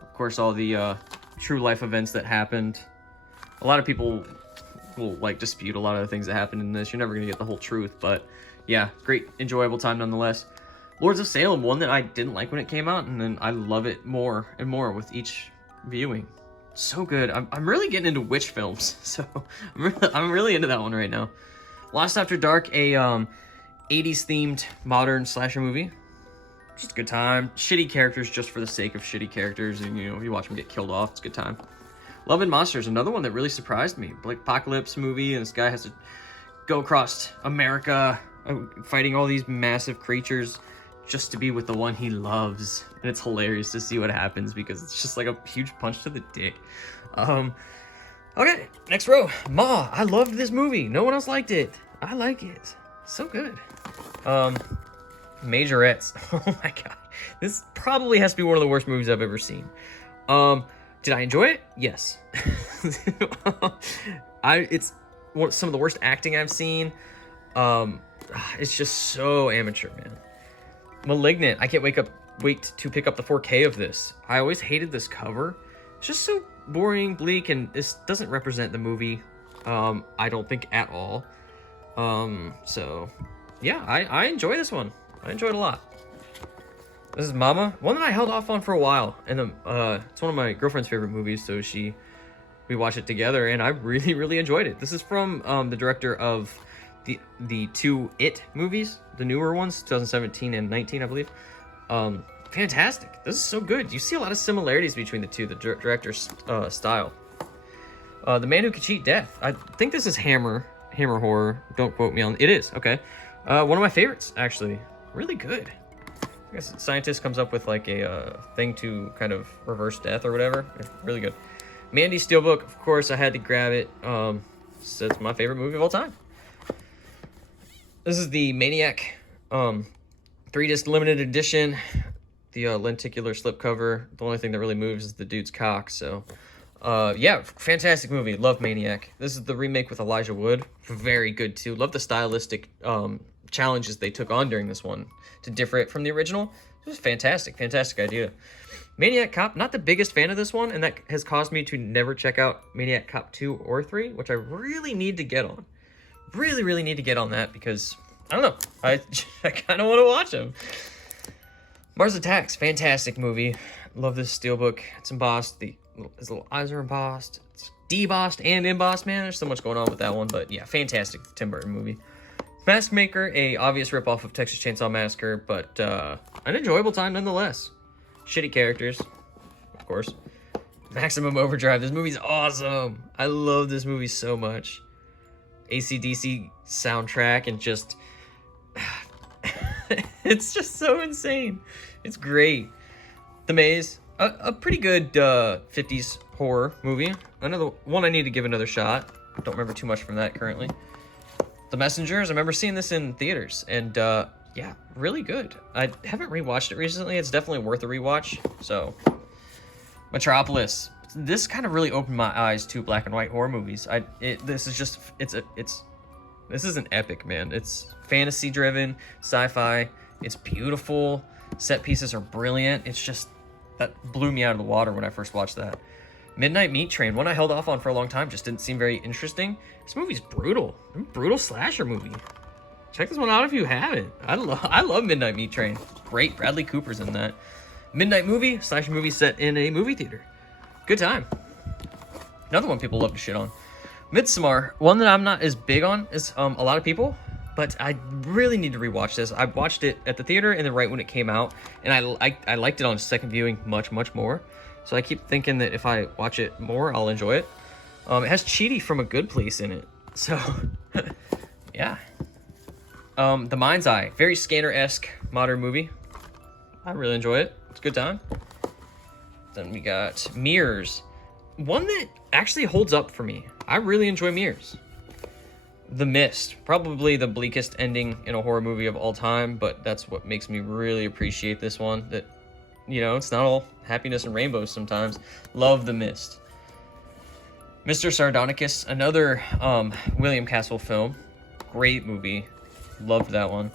of course all the true life events that happened. A lot of people will like dispute a lot of the things that happened in this. You're never gonna get the whole truth, but yeah, great, enjoyable time nonetheless. Lords of Salem, one that I didn't like when it came out, and then I love it more and more with each viewing. So good. I'm really getting into witch films, so I'm really into that one right now. Lost After Dark, a 80s themed modern slasher movie. Just a good time. Shitty characters just for the sake of shitty characters, and you know, if you watch them get killed off, it's a good time. Love and Monsters, another one that really surprised me. Like apocalypse movie, and this guy has to go across America fighting all these massive creatures just to be with the one he loves. And it's hilarious to see what happens because it's just like a huge punch to the dick. Okay, next row. Ma, I loved this movie. No one else liked it. I like it. So good. Majorettes. Oh my god. This probably has to be one of the worst movies I've ever seen. Did I enjoy it? Yes. It's some of the worst acting I've seen. It's just so amateur, man. Malignant. I can't wait to pick up the 4K of this. I always hated this cover. It's just so boring, bleak, and this doesn't represent the movie. I don't think at all. So yeah, I enjoy this one. I enjoyed it a lot. This is Mama, one that I held off on for a while, and it's one of my girlfriend's favorite movies, so we watched it together, and I really enjoyed it. This is from the director of the two It movies, the newer ones, 2017 and 19, I believe. Fantastic. This is so good. You see a lot of similarities between the two, the director's style. The Man Who Could Cheat Death. I think this is Hammer horror. Don't quote me on it. Is okay. One of my favorites, actually. Really good. I guess a scientist comes up with like a thing to kind of reverse death or whatever. Really good. Mandy Steelbook, of course, I had to grab it. So it's my favorite movie of all time. This is the Maniac 3-disc limited edition. The lenticular slipcover. The only thing that really moves is the dude's cock. So, yeah, fantastic movie. Love Maniac. This is the remake with Elijah Wood. Very good too. Love the stylistic challenges they took on during this one to differ it from the original. It was fantastic idea. Maniac Cop, not the biggest fan of this one, and that has caused me to never check out Maniac Cop 2 or 3, which I really need to get on. Really need to get on that because, I don't know, I kind of want to watch them. Mars Attacks, fantastic movie. Love this steelbook. It's embossed. His little eyes are embossed. It's debossed and embossed, man. There's so much going on with that one, but yeah, fantastic Tim Burton movie. Mask Maker, a obvious ripoff of Texas Chainsaw Massacre, but an enjoyable time nonetheless. Shitty characters, of course. Maximum Overdrive, this movie's awesome. I love this movie so much. AC/DC soundtrack and just... it's just so insane. It's great. The Maze, a pretty good 50s horror movie. Another one I need to give another shot. Don't remember too much from that currently. The Messengers, I remember seeing this in theaters, and yeah, really good. I haven't rewatched it recently. It's definitely worth a rewatch. So, Metropolis. This kind of really opened my eyes to black and white horror movies. This is an epic, man. It's fantasy driven, sci-fi. It's beautiful. Set pieces are brilliant. It's just, that blew me out of the water when I first watched that. Midnight Meat Train, one I held off on for a long time, just didn't seem very interesting. This movie's brutal. Brutal slasher movie. Check this one out if you haven't. I love Midnight Meat Train. Great. Bradley Cooper's in that. Midnight movie, slasher movie set in a movie theater. Good time. Another one people love to shit on. Midsommar, one that I'm not as big on as a lot of people, but I really need to rewatch this. I watched it at the theater and then right when it came out, and I liked it on second viewing much more. So I keep thinking that if I watch it more, I'll enjoy it. It has Chidi from A Good Place in it, so yeah. The Mind's Eye, very Scanner-esque modern movie. I really enjoy it. It's a good time. Then we got Mirrors, one that actually holds up for me. I really enjoy Mirrors. The Mist, probably the bleakest ending in a horror movie of all time, but that's what makes me really appreciate this one. That, you know, it's not all happiness and rainbows sometimes. Love The Mist. Mr. Sardonicus, another William Castle film. Great movie. Loved that one.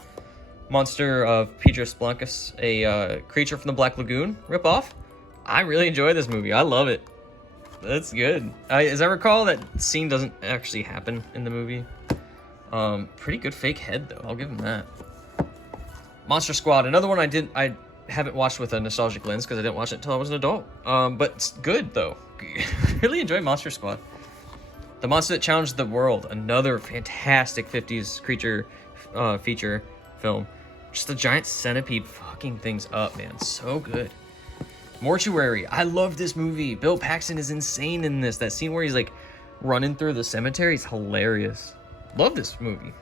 Monster of Pedro Blancas, a Creature from the Black Lagoon ripoff. I really enjoy this movie. I love it. That's good. As I recall, that scene doesn't actually happen in the movie. Pretty good fake head, though. I'll give him that. Monster Squad, another one I haven't watched with a nostalgic lens because I didn't watch it until I was an adult. But it's good, though. Really enjoy Monster Squad. The Monster That Challenged the World, another fantastic 50s creature feature film. Just the giant centipede fucking things up, man. So good. Mortuary. I love this movie. Bill Paxton is insane in this. That scene where he's like running through the cemetery is hilarious. Love this movie.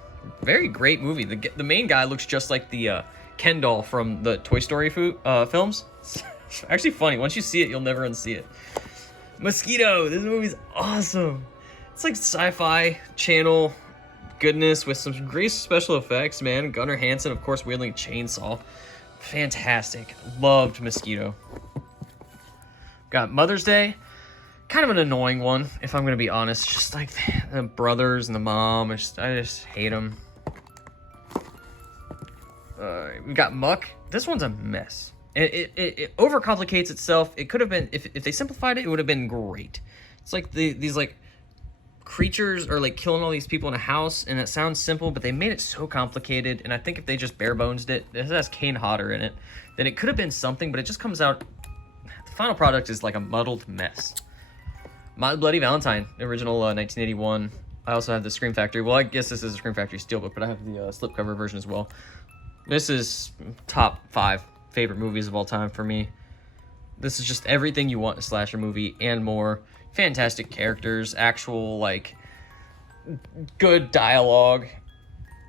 Very great movie. The main guy looks just like the Ken doll from the Toy Story films. It's actually funny. Once you see it, you'll never unsee it. Mosquito. This movie's awesome. It's like sci-fi channel goodness with some great special effects, man. Gunnar Hansen, of course, wielding a chainsaw. Fantastic. Loved Mosquito. Got Mother's Day. Kind of an annoying one, if I'm going to be honest. Just like the brothers and the mom. I just hate them. We got Muck. This one's a mess. It overcomplicates itself. It could have been, if they simplified it, it would have been great. It's like these like creatures are like killing all these people in a house, and it sounds simple, but they made it so complicated. And I think if they just bare bonesed it has Kane Hodder in it, then it could have been something, but it just comes out, the final product is like a muddled mess. My Bloody Valentine, original 1981. I also have the Scream Factory. Well, I guess this is a Scream Factory steelbook, but I have the slipcover version as well. This is top 5 favorite movies of all time for me. This is just everything you want in a slasher movie and more. Fantastic characters, actual, like, good dialogue.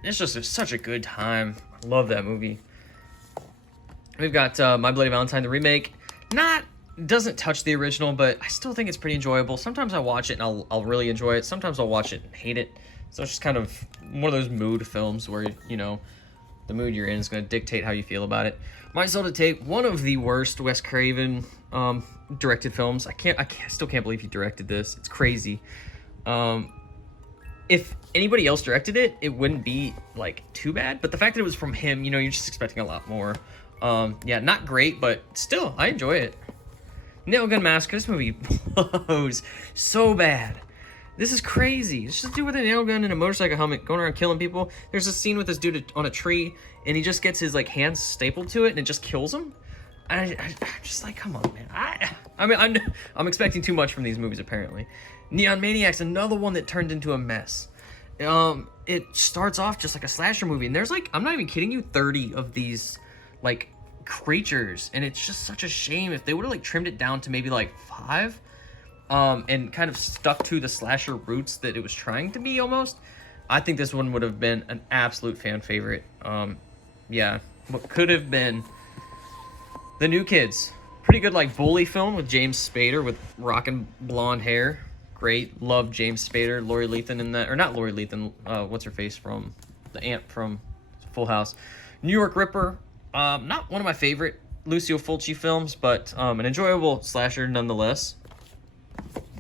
It's just such a good time. I love that movie. We've got My Bloody Valentine, the remake. Doesn't touch the original, but I still think it's pretty enjoyable. Sometimes I watch it and I'll really enjoy it. Sometimes I'll watch it and hate it. So it's just kind of one of those mood films where, you know, the mood you're in is going to dictate how you feel about it. My Soul to Take, one of the worst Wes Craven directed films. I still can't believe he directed this. It's crazy. If anybody else directed it, it wouldn't be like too bad, but the fact that it was from him, you know, you're just expecting a lot more. Yeah, not great, but still, I enjoy it. Nail Gun Massacre, this movie blows so bad. This is crazy. It's just a dude with a nail gun and a motorcycle helmet going around killing people. There's a scene with this dude on a tree, and he just gets his like hands stapled to it, and it just kills him. I'm just like, come on, man. I'm expecting too much from these movies, apparently. Neon Maniacs, another one that turned into a mess. It starts off just like a slasher movie, and there's like, I'm not even kidding you, 30 of these like creatures, and it's just such a shame. If they would have like trimmed it down to maybe like 5, and kind of stuck to the slasher roots that it was trying to be almost, I think this one would have been an absolute fan favorite. Yeah, what could have been The New Kids. Pretty good like bully film with James Spader with rockin' blonde hair. Great. Love James Spader. Lori Lethan in that. Or not Lori Lethan. What's her face from? The aunt from Full House. New York Ripper. Not one of my favorite Lucio Fulci films, but an enjoyable slasher nonetheless.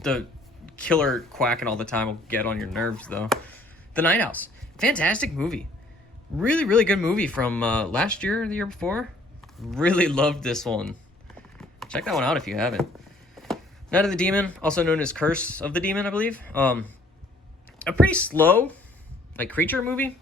The killer quacking all the time will get on your nerves, though. The Night House. Fantastic movie. Really, really good movie from last year or the year before. Really loved this one. Check that one out if you haven't. Night of the Demon, also known as Curse of the Demon, I believe. A pretty slow, like, creature movie.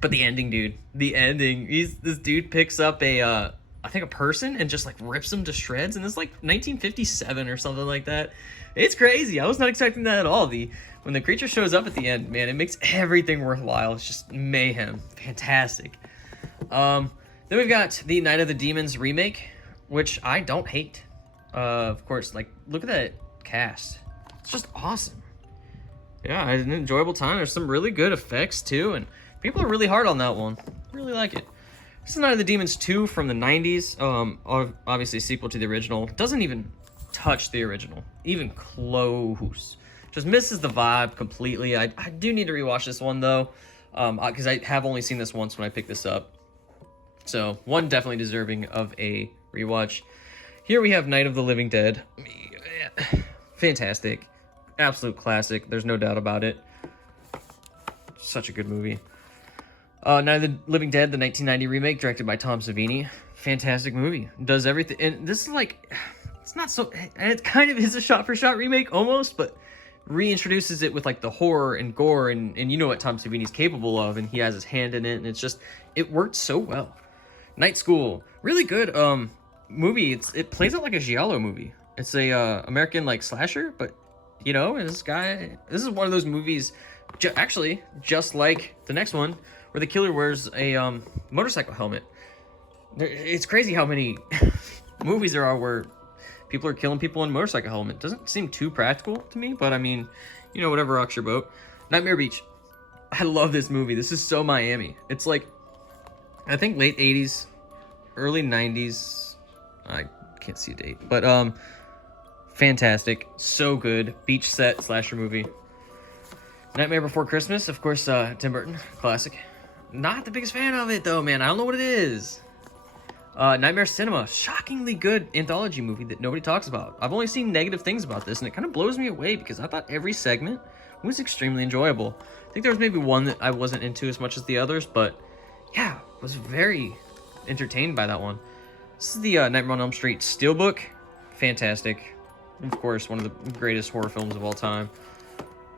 But the ending, dude. The ending. This dude picks up a I think, a person and just like rips them to shreds. And it's like 1957 or something like that. It's crazy. I was not expecting that at all. When the creature shows up at the end, man, it makes everything worthwhile. It's just mayhem. Fantastic. Then we've got the Night of the Demons remake, which I don't hate. Of course, like, look at that cast. It's just awesome. Yeah, I had an enjoyable time. There's some really good effects too, and people are really hard on that one. Really like it. This is Night of the Demons 2 from the 90s. Obviously a sequel to the original. Doesn't even touch the original. Even close. Just misses the vibe completely. I do need to rewatch this one though, because I have only seen this once when I picked this up. So, one definitely deserving of a rewatch. Here we have Night of the Living Dead. Fantastic. Absolute classic. There's no doubt about it. Such a good movie. Night of the Living Dead, the 1990 remake, directed by Tom Savini. Fantastic movie. Does everything. And this is like, it's not so. And it kind of is a shot-for-shot remake almost, but reintroduces it with like the horror and gore, and you know what Tom Savini's capable of, and he has his hand in it, and it's just, it worked so well. Night School, really good movie. It plays out like a giallo movie. It's a American like slasher, but you know, this is one of those movies, actually just like the next one, where the killer wears a motorcycle helmet. It's crazy how many movies there are where people are killing people in motorcycle helmet. Doesn't seem too practical to me, but I mean, you know, whatever rocks your boat. Nightmare Beach. I love this movie. This is so Miami. It's like, I think late 80s, early 90s. I can't see a date, but fantastic. So good. Beach set slasher movie. Nightmare Before Christmas, of course, Tim Burton, classic. Not the biggest fan of it though, man. I don't know what it is. Nightmare Cinema, shockingly good anthology movie that nobody talks about. I've only seen negative things about this, and it kind of blows me away because I thought every segment was extremely enjoyable. I think there was maybe one that I wasn't into as much as the others, but yeah, was very entertained by that one. This is the Nightmare on Elm Street Steelbook. Fantastic. Of course, one of the greatest horror films of all time.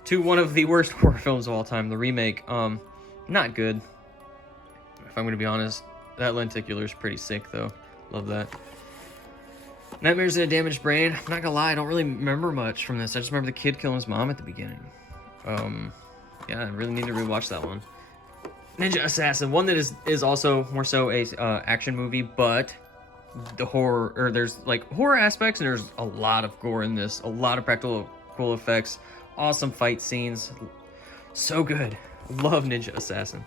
To one of the worst horror films of all time, the remake. Not good, if I'm going to be honest. That lenticular is pretty sick, though. Love that. Nightmares in a Damaged Brain. I'm not gonna lie, I don't really remember much from this. I just remember the kid killing his mom at the beginning. Yeah, I really need to rewatch that one. Ninja Assassin, one that is also more so a action movie, but the horror, or there's like horror aspects, and there's a lot of gore in this, a lot of practical cool effects, awesome fight scenes, so good. Love Ninja Assassin.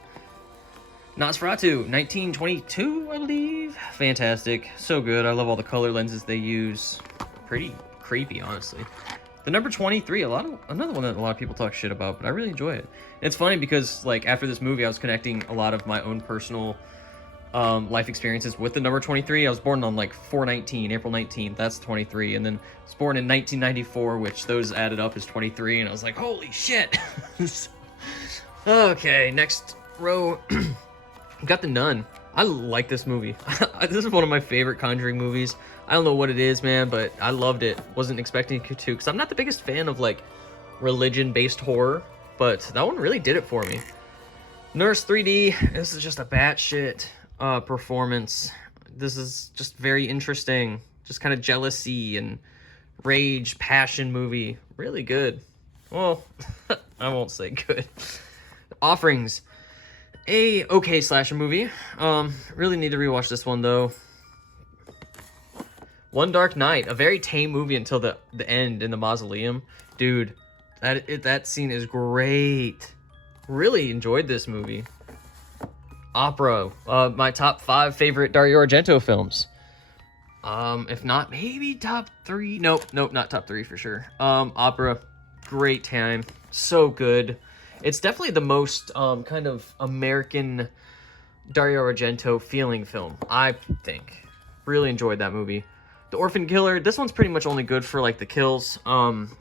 Nosferatu, 1922, I believe. Fantastic, so good. I love all the color lenses they use. Pretty creepy, honestly. The number 23, another one that a lot of people talk shit about, but I really enjoy it. And it's funny because, like, after this movie, I was connecting a lot of my own personal life experiences with the number 23. I was born on, like, April 19th, that's 23. And then I was born in 1994, which those added up is 23. And I was like, holy shit. Okay, next row. Got The Nun. I like this movie. This is one of my favorite Conjuring movies. I don't know what it is, man, but I loved it. Wasn't expecting it to, because I'm not the biggest fan of, like, religion-based horror, but that one really did it for me. Nurse 3D. This is just a batshit performance. This is just very interesting. Just kind of jealousy and rage, passion movie. Really good. Well, I won't say good. Offerings. A okay slasher movie. Really need to rewatch this one though. One Dark Night, a very tame movie until the end in the mausoleum. Dude, that scene is great. Really enjoyed this movie. Opera, my top 5 favorite Dario Argento films. If not, maybe top 3. Nope, not top 3 for sure. Opera, great time, so good. It's definitely the most kind of American Dario Argento feeling film, I think. Really enjoyed that movie. The Orphan Killer, this one's pretty much only good for like the kills.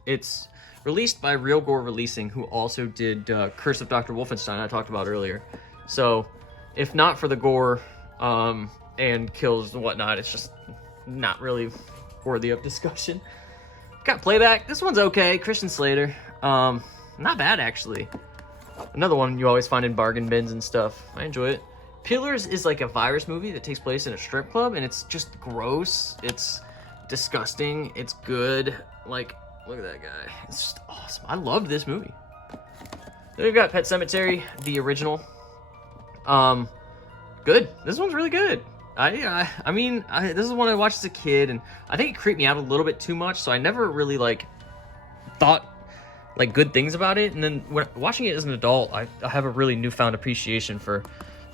It's released by Real Gore Releasing, who also did Curse of Dr. Wolfenstein I talked about earlier. So if not for the gore and kills and whatnot, it's just not really worthy of discussion. Got Playback, this one's okay. Christian Slater, not bad actually. Another one you always find in bargain bins and stuff. I enjoy it. Pillars is like a virus movie that takes place in a strip club, and it's just gross. It's disgusting. It's good. Like, look at that guy. It's just awesome. I love this movie. Then we've got Pet Sematary, the original. Good. This one's really good. I mean, this is one I watched as a kid, and I think it creeped me out a little bit too much, so I never really, like, thought, like, good things about it. And then when watching it as an adult, I have a really newfound appreciation for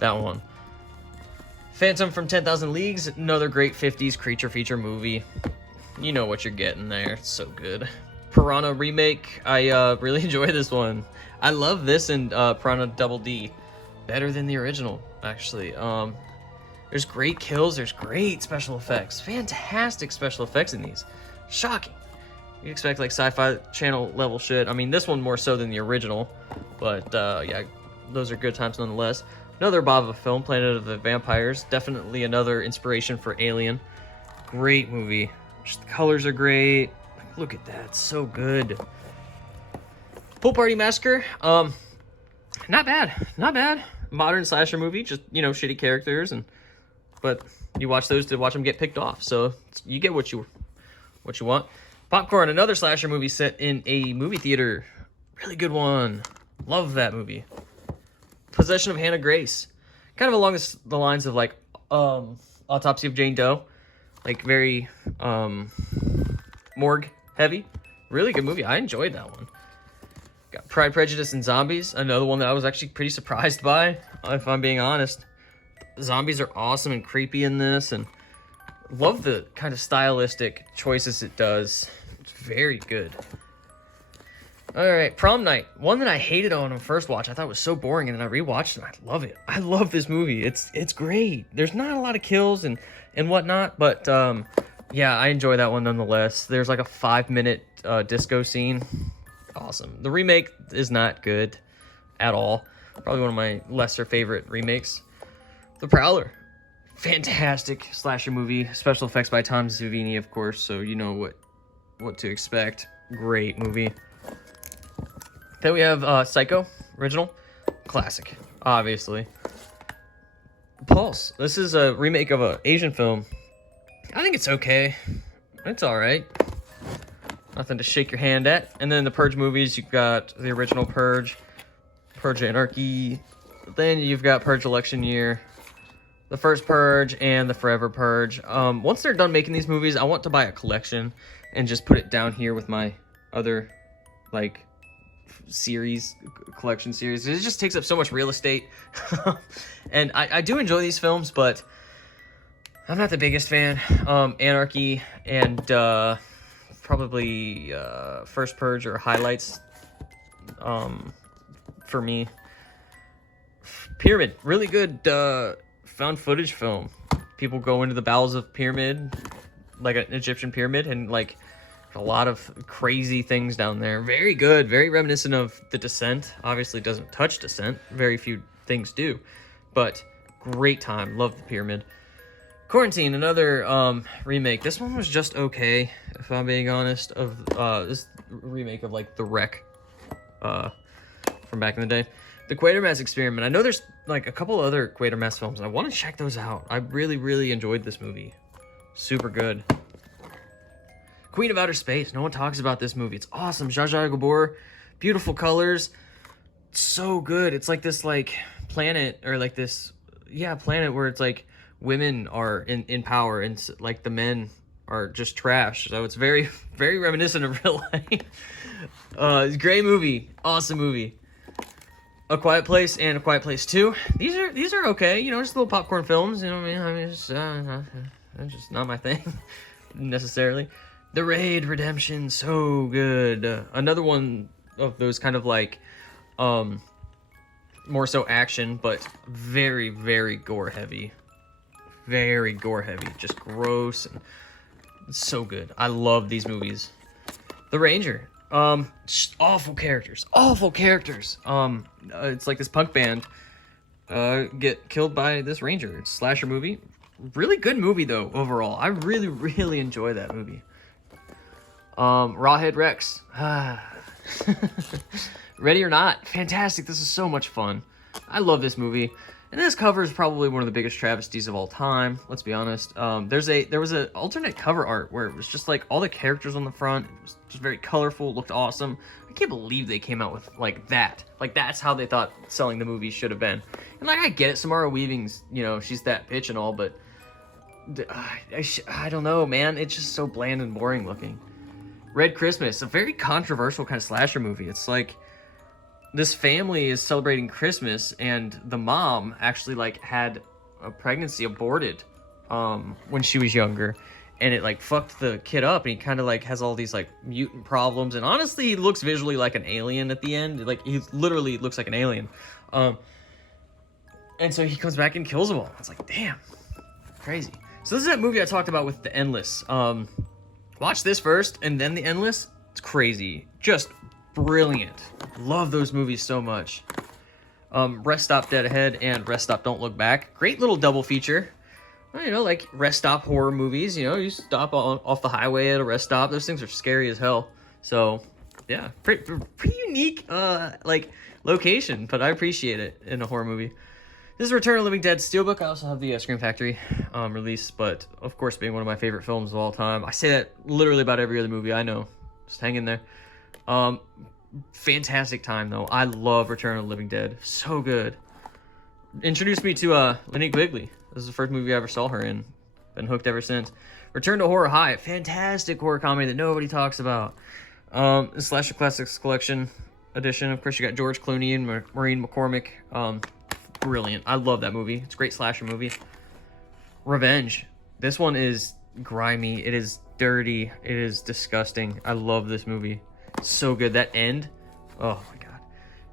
that one. Phantom from 10,000 Leagues, another great 50s creature feature movie. You know what you're getting there. It's so good. Piranha remake. I really enjoy this one. I love this and Piranha Double D. Better than the original, actually. There's great kills. There's great special effects. Fantastic special effects in these. Shocking. You expect like Sci-Fi Channel level shit. I mean, this one more so than the original. But yeah, those are good times nonetheless. Another Bava film, Planet of the Vampires. Definitely another inspiration for Alien. Great movie. Just the colors are great. Look at that. So good. Pool Party Massacre. Not bad. Not bad. Modern slasher movie. Just, you know, shitty characters, but you watch those to watch them get picked off. So you get what you want. Popcorn, another slasher movie set in a movie theater. Really good one. Love that movie. Possession of Hannah Grace. Kind of along the lines of like Autopsy of Jane Doe. Like very morgue heavy. Really good movie. I enjoyed that one. Got Pride, Prejudice, and Zombies. Another one that I was actually pretty surprised by, if I'm being honest. Zombies are awesome and creepy in this, and love the kind of stylistic choices it does. It's very good. Alright, Prom Night. One that I hated on first watch. I thought it was so boring, and then I rewatched it, and I love it. I love this movie. It's great. There's not a lot of kills and whatnot, but yeah, I enjoy that one nonetheless. There's like a 5-minute disco scene. Awesome. The remake is not good at all. Probably one of my lesser favorite remakes. The Prowler. Fantastic slasher movie. Special effects by Tom Savini, of course, so you know what to expect. Great movie. Then we have Psycho, original. Classic, obviously. Pulse. This is a remake of an Asian film. I think it's okay. It's alright. Nothing to shake your hand at. And then the Purge movies, you've got the original Purge, Purge Anarchy. Then you've got Purge Election Year, the first Purge, and the Forever Purge. Once they're done making these movies, I want to buy a collection and just put it down here with my other, like, collection series. It just takes up so much real estate. And I do enjoy these films, but I'm not the biggest fan. Anarchy and probably First Purge or highlights for me. Pyramid, really good found footage film. People go into the bowels of pyramid, like an Egyptian pyramid, and like a lot of crazy things down there. Very good, very reminiscent of The Descent. Obviously doesn't touch Descent, very few things do, but great time. Love the pyramid. Quarantine, another remake. This one was just okay, if I'm being honest, of this remake of like The Wreck from back in the day. The Quatermass Experiment. I know there's like a couple other Quatermass films, and I want to check those out. I really, really enjoyed this movie. Super good. Queen of Outer Space. No one talks about this movie. It's awesome. Zsa Zsa Gabor. Beautiful colors. It's so good. It's like this like planet, or like this, yeah, planet where it's like women are in power, and like the men are just trash. So it's very, very reminiscent of real life. It's a great movie. Awesome movie. A Quiet Place and A Quiet Place 2. These are okay. You know, just little popcorn films. You know what I mean? It's just not my thing necessarily. The Raid Redemption, so good. Another one of those kind of like more so action, but very, very gore heavy. Very gore heavy. Just gross and so good. I love these movies. The Ranger. Just awful characters. It's like this punk band get killed by this ranger. It's a slasher movie. Really good movie though, overall. I really, really enjoy that movie. Rawhead Rex. Ready or Not. Fantastic. This is so much fun. I love this movie. And this cover is probably one of the biggest travesties of all time. Let's be honest. There was an alternate cover art where it was just like all the characters on the front. It was just very colorful, looked awesome. I can't believe they came out with like that. Like that's how they thought selling the movie should have been. And like I get it, Samara Weaving's, you know, she's that bitch and all, but I don't know, man. It's just so bland and boring looking. Red Christmas, a very controversial kind of slasher movie. It's like this family is celebrating Christmas and the mom actually like had a pregnancy aborted when she was younger, and it like fucked the kid up, and he kind of like has all these like mutant problems, and honestly he looks visually like an alien at the end. Like he literally looks like an alien, and so he comes back and kills them all. It's like, damn, crazy. So this is that movie I talked about with The Endless. Watch this first and then The Endless. It's crazy, just brilliant. Love those movies so much. Rest Stop Dead Ahead and Rest Stop Don't Look Back. Great little double feature. You know, like Rest Stop horror movies. You know, you stop off the highway at a rest stop. Those things are scary as hell. So, yeah, pretty unique like location, but I appreciate it in a horror movie. This is Return of the Living Dead Steelbook. I also have the Scream Factory release, but of course being one of my favorite films of all time. I say that literally about every other movie I know. Just hang in there. Fantastic time though. I love Return of the Living Dead. So good. Introduced me to Linnea Quigley. This is the first movie I ever saw her in. Been hooked ever since. Return to Horror High. Fantastic horror comedy that nobody talks about. Slasher Classics Collection edition. Of course you got George Clooney and Maureen McCormick. Brilliant. I love that movie. It's a great slasher movie. Revenge. This one is grimy. It is dirty. It is disgusting. I love this movie. It's so good. That end. Oh my god.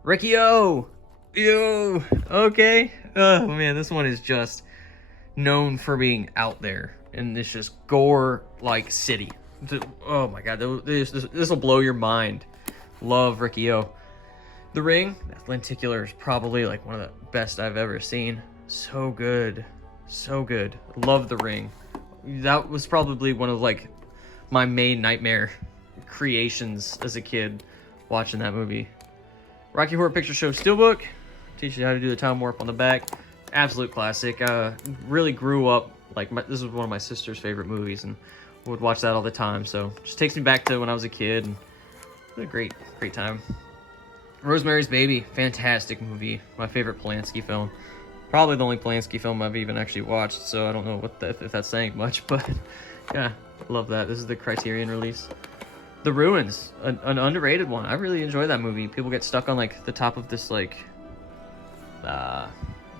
Ricky-O! Ew! Okay. Oh man, this one is just known for being out there. And it's just gore like city. Oh my god. This will blow your mind. Love Ricky-O. The Ring, that lenticular is probably like one of the best I've ever seen. So good. So good. Love The Ring. That was probably one of like my main nightmare creations as a kid watching that movie. Rocky Horror Picture Show Steelbook. Teaches you how to do the time warp on the back. Absolute classic. Really grew up, like this was one of my sister's favorite movies and would watch that all the time. So just takes me back to when I was a kid. And it was a great time. Rosemary's Baby, fantastic movie. My favorite Polanski film. Probably the only Polanski film I've even actually watched, so I don't know if that's saying much, but yeah, love that. This is the Criterion release. The Ruins, an underrated one. I really enjoy that movie. People get stuck on like the top of this like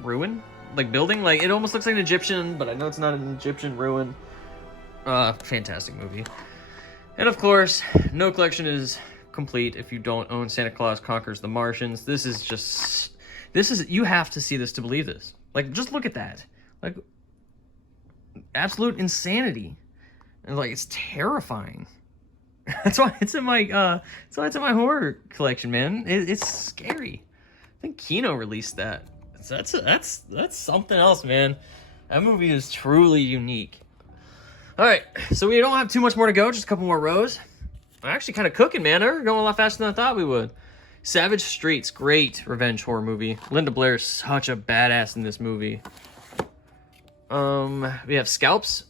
ruin, like building. Like it almost looks like an Egyptian, but I know it's not an Egyptian ruin. Fantastic movie. And of course, no collection is complete if you don't own Santa Claus Conquers the Martians. This is you have to see this to believe this. Like just look at that. Like absolute insanity. And like it's terrifying. That's why it's in my horror collection, man. It's scary. I think Kino released that. That's something else, man. That movie is truly unique. All right, so we don't have too much more to go. Just a couple more rows. I'm actually kind of cooking, man. We're going a lot faster than I thought we would. Savage Streets, great revenge horror movie. Linda Blair is such a badass in this movie. We have Scalps.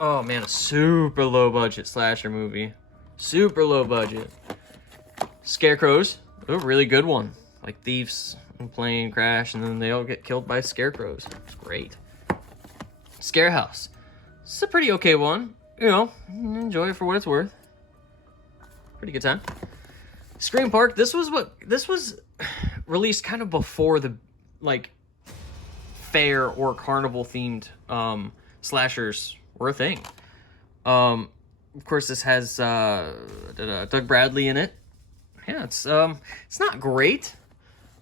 Oh man, a super low budget slasher movie. Super low budget. Scarecrows, a really good one. Like thieves and plane crash, and then they all get killed by scarecrows. It's great. Scarehouse. It's a pretty okay one. You know, enjoy it for what it's worth. Pretty good time. Scream Park. This was released kind of before the like fair or carnival themed slashers were a thing. Of course, this has Doug Bradley in it. Yeah, it's not great,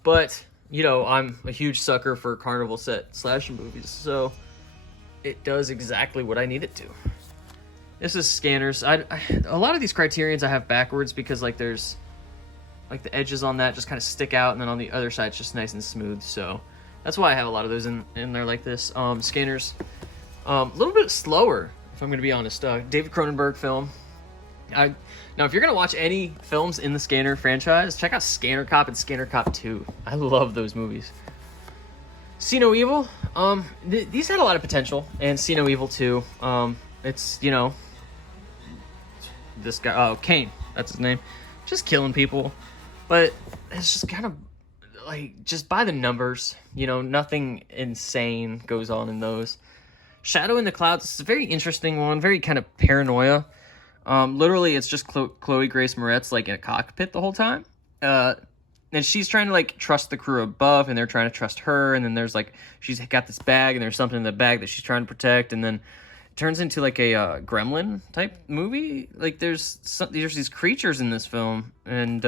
but you know I'm a huge sucker for carnival set slasher movies, so it does exactly what I need it to. This is Scanners. A lot of these Criterions I have backwards because like there's like the edges on that just kind of stick out, and then on the other side it's just nice and smooth. So that's why I have a lot of those in there like this. Scanners, a little bit slower if I'm going to be honest. David Cronenberg film. Now if you're going to watch any films in the Scanner franchise, check out Scanner Cop and Scanner Cop 2. I love those movies. See No Evil. These had a lot of potential, and See No Evil too. It's, you know, this guy, Kane, that's his name, just killing people, but it's just kind of like just by the numbers, you know, nothing insane goes on in those. Shadow in the Clouds is a very interesting one, very kind of paranoia. Literally, it's just Chloe Grace Moretz like in a cockpit the whole time. And she's trying to like trust the crew above, and they're trying to trust her. And then there's like she's got this bag, and there's something in the bag that she's trying to protect. And then it turns into like a Gremlin type movie. Like there's these creatures in this film, and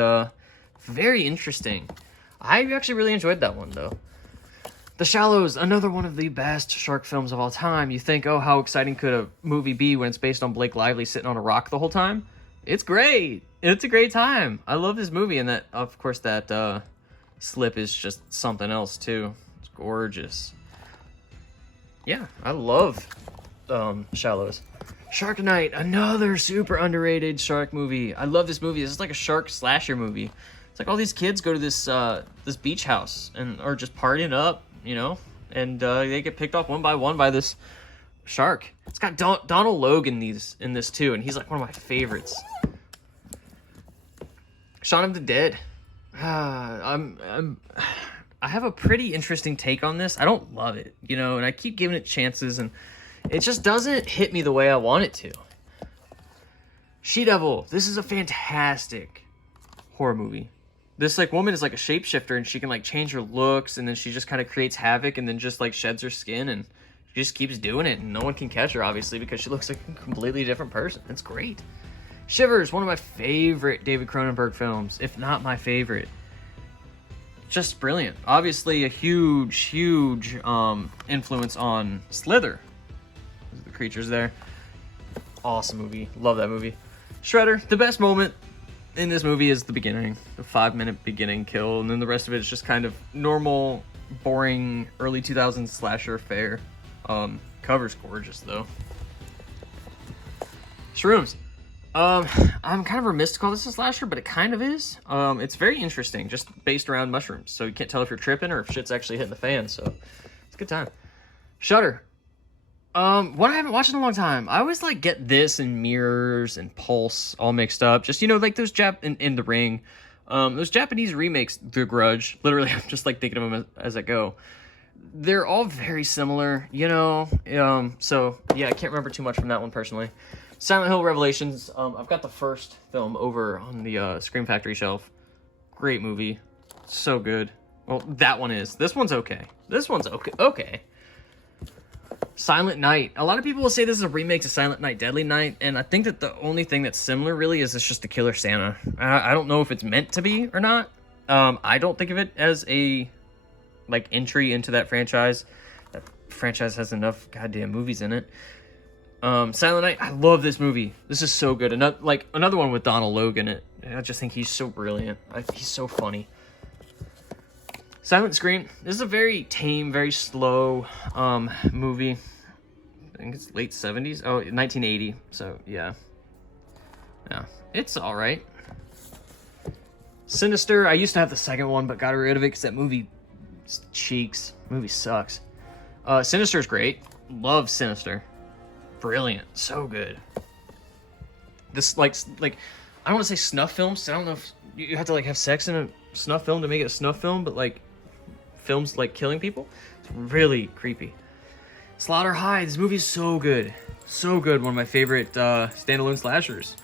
very interesting. I actually really enjoyed that one though. The Shallows, another one of the best shark films of all time. You think, oh, how exciting could a movie be when it's based on Blake Lively sitting on a rock the whole time? It's great. It's a great time. I love this movie, and that, of course, that slip is just something else too. It's gorgeous. Yeah, I love Shallows. Shark Night, another super underrated shark movie. I love this movie. This is like a shark slasher movie. It's like all these kids go to this this beach house and are just partying up, you know, and they get picked off one by this shark. It's got Donald Logan in this too, and he's like one of my favorites. Shaun of the Dead. I have a pretty interesting take on this. I don't love it, you know, and I keep giving it chances, and it just doesn't hit me the way I want it to. She-Devil. This is a fantastic horror movie. This like woman is like a shapeshifter, and she can like change her looks, and then she just kind of creates havoc, and then just like sheds her skin, and she just keeps doing it, and no one can catch her obviously because she looks like a completely different person. It's great. Shivers, one of my favorite David Cronenberg films, if not my favorite. Just brilliant. Obviously a huge influence on Slither. The creatures there. Awesome movie. Love that movie. Shredder, the best moment in this movie is the beginning. The 5-minute beginning kill, and then the rest of it is just kind of normal, boring, early 2000s slasher fare. Cover's gorgeous though. Shrooms. I'm kind of remiss to call this a slasher, but it kind of is. It's very interesting, just based around mushrooms, so you can't tell if you're tripping or if shit's actually hitting the fan, so it's a good time. Shudder. One I haven't watched in a long time. I always like get this and Mirrors and Pulse all mixed up. Just, you know, like those in The Ring. Those Japanese remakes, The Grudge. Literally, I'm just like thinking of them as I go. They're all very similar, you know. So yeah, I can't remember too much from that one personally. Silent Hill Revelations. I've got the first film over on the Scream Factory shelf. Great movie, so good. Well, that one is. This one's okay. This one's okay. Okay. Silent Night. A lot of people will say this is a remake to Silent Night, Deadly Night, and I think that the only thing that's similar really is it's just a Killer Santa. I don't know if it's meant to be or not. I don't think of it as a like entry into that franchise. That franchise has enough goddamn movies in it. Silent Night. I love this movie. This is so good. Another one with Donald Logan in it. I just think he's so brilliant. He's so funny. Silent Scream. This is a very tame, very slow movie. I think it's late 70s. Oh, 1980. So, yeah. Yeah. It's alright. Sinister. I used to have the second one, but got rid of it because that movie cheeks. Movie sucks. Sinister's great. Love Sinister. Brilliant. So good. This, like I don't want to say snuff films. I don't know if you have to, like, have sex in a snuff film to make it a snuff film, but, like, films like killing people, it's really creepy. Slaughter High. This movie is so good. So good. One of my favorite standalone slashers.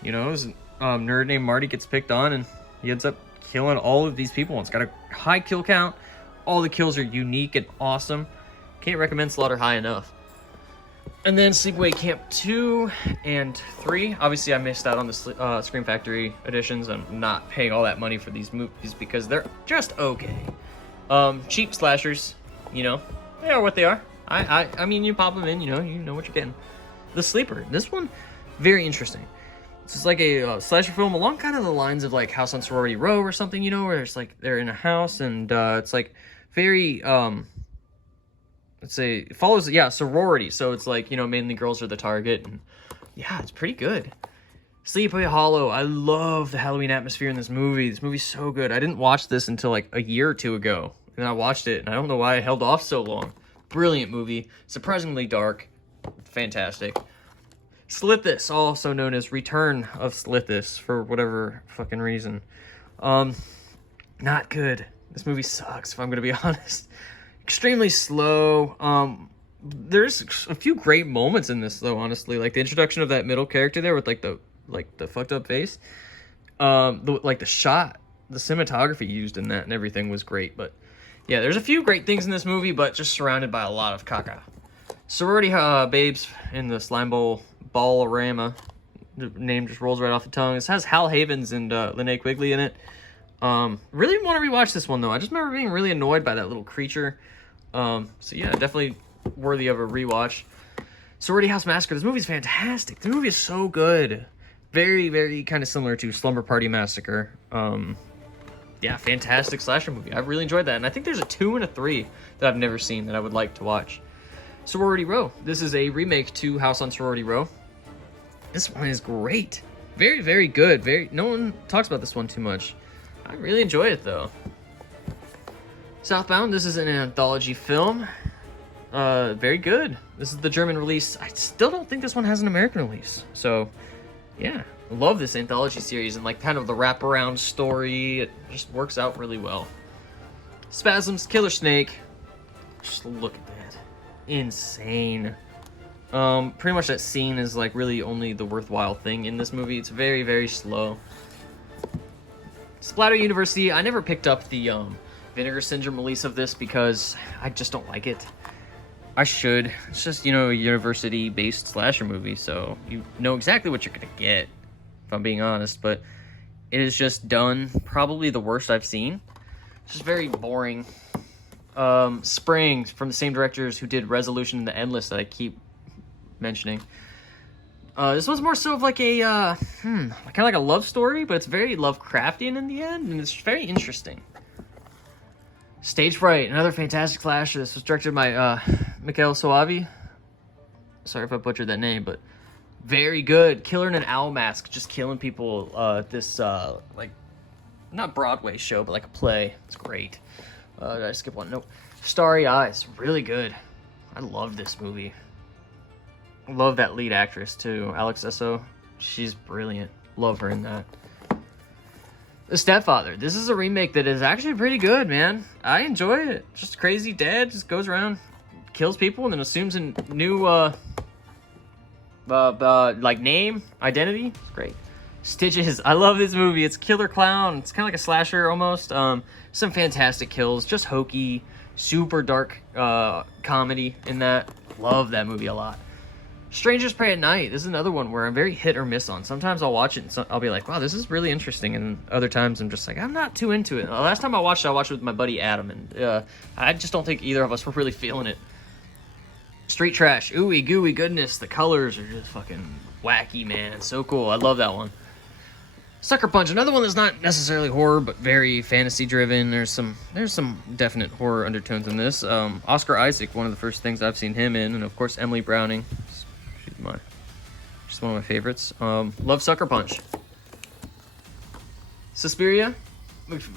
You know, this nerd named Marty gets picked on, and he ends up killing all of these people. It's got a high kill count. All the kills are unique and awesome. Can't recommend Slaughter High enough. And then Sleepaway Camp 2 and 3. Obviously, I missed out on the Scream Factory editions. I'm not paying all that money for these movies because they're just okay. Cheap slashers, you know, they are what they are. I mean, you pop them in, you know what you're getting. The Sleeper. This one, very interesting. This is like a slasher film along kind of the lines of like House on Sorority Row or something, you know, where it's like they're in a house and it's like very let's say it follows sorority, so it's like, you know, mainly girls are the target, and yeah, it's pretty good. Sleepaway Hollow. I love the Halloween atmosphere in this movie. This movie's so good. I didn't watch this until like a year or two ago, and I watched it, and I don't know why I held off so long. Brilliant movie, surprisingly dark, fantastic. Slithis, also known as Return of Slithis, for whatever fucking reason. Not good. This movie sucks, if I'm gonna be honest. Extremely slow. There's a few great moments in this, though, honestly. Like the introduction of that middle character there with the fucked up face. The shot, the cinematography used in that and everything was great. But yeah, there's a few great things in this movie, but just surrounded by a lot of caca. Sorority babes in the slime bowl ball-orama. The name just rolls right off the tongue. This has Hal Havens and Linnea Quigley in it. Really want to rewatch this one, though. I just remember being really annoyed by that little creature. So yeah, definitely worthy of a rewatch. Sorority House Massacre. This movie's fantastic. The movie is so good. Very, very kind of similar to Slumber Party Massacre. Yeah, fantastic slasher movie. I really enjoyed that. And I think there's a 2 and a 3 that I've never seen that I would like to watch. Sorority Row. This is a remake to House on Sorority Row. This one is great. Very, very good. No one talks about this one too much. I really enjoy it, though. Southbound. This is an anthology film. Very good. This is the German release. I still don't think this one has an American release. So, yeah. Love this anthology series and like kind of the wraparound story. It just works out really well. Spasms, Killer Snake. Just look at that. Insane. Pretty much that scene is like really only the worthwhile thing in this movie. It's very, very slow. Splatter University. I never picked up the Vinegar Syndrome release of this because I just don't like it. I should. It's just, you know, a university-based slasher movie, so you know exactly what you're gonna get, if I'm being honest, but it is just done probably the worst I've seen. It's just very boring. Spring, from the same directors who did Resolution and The Endless that I keep mentioning. This was more so of like a, kind of like a love story, but it's very Lovecraftian in the end, and it's very interesting. Stage Fright, another fantastic slasher. This was directed by Mikhail Soavi. Sorry if I butchered that name, but very good. Killer in an owl mask, just killing people. This like not Broadway show, but like a play. It's great. Did I skip one? Nope. Starry Eyes, really good. I love this movie. Love that lead actress too, Alex Esso. She's brilliant. Love her in that. The Stepfather. This is a remake that is actually pretty good, man. I enjoy it. Just a crazy dad just goes around, kills people, and then assumes a new like name, identity. It's great. Stitches. I love this movie. It's Killer Clown. It's kind of like a slasher almost. Some fantastic kills. Just hokey, super dark comedy in that. Love that movie a lot. Strangers Prey at Night. This is another one where I'm very hit or miss on. Sometimes I'll watch it and I'll be like, wow, this is really interesting. And other times I'm just like, I'm not too into it. The last time I watched it with my buddy Adam. And I just don't think either of us were really feeling it. Street Trash. Ooey gooey goodness. The colors are just fucking wacky, man. So cool. I love that one. Sucker Punch. Another one that's not necessarily horror, but very fantasy driven. There's some definite horror undertones in this. Oscar Isaac, one of the first things I've seen him in. And of course, Emily Browning. She's one of my favorites. Love Sucker Punch. Suspiria. This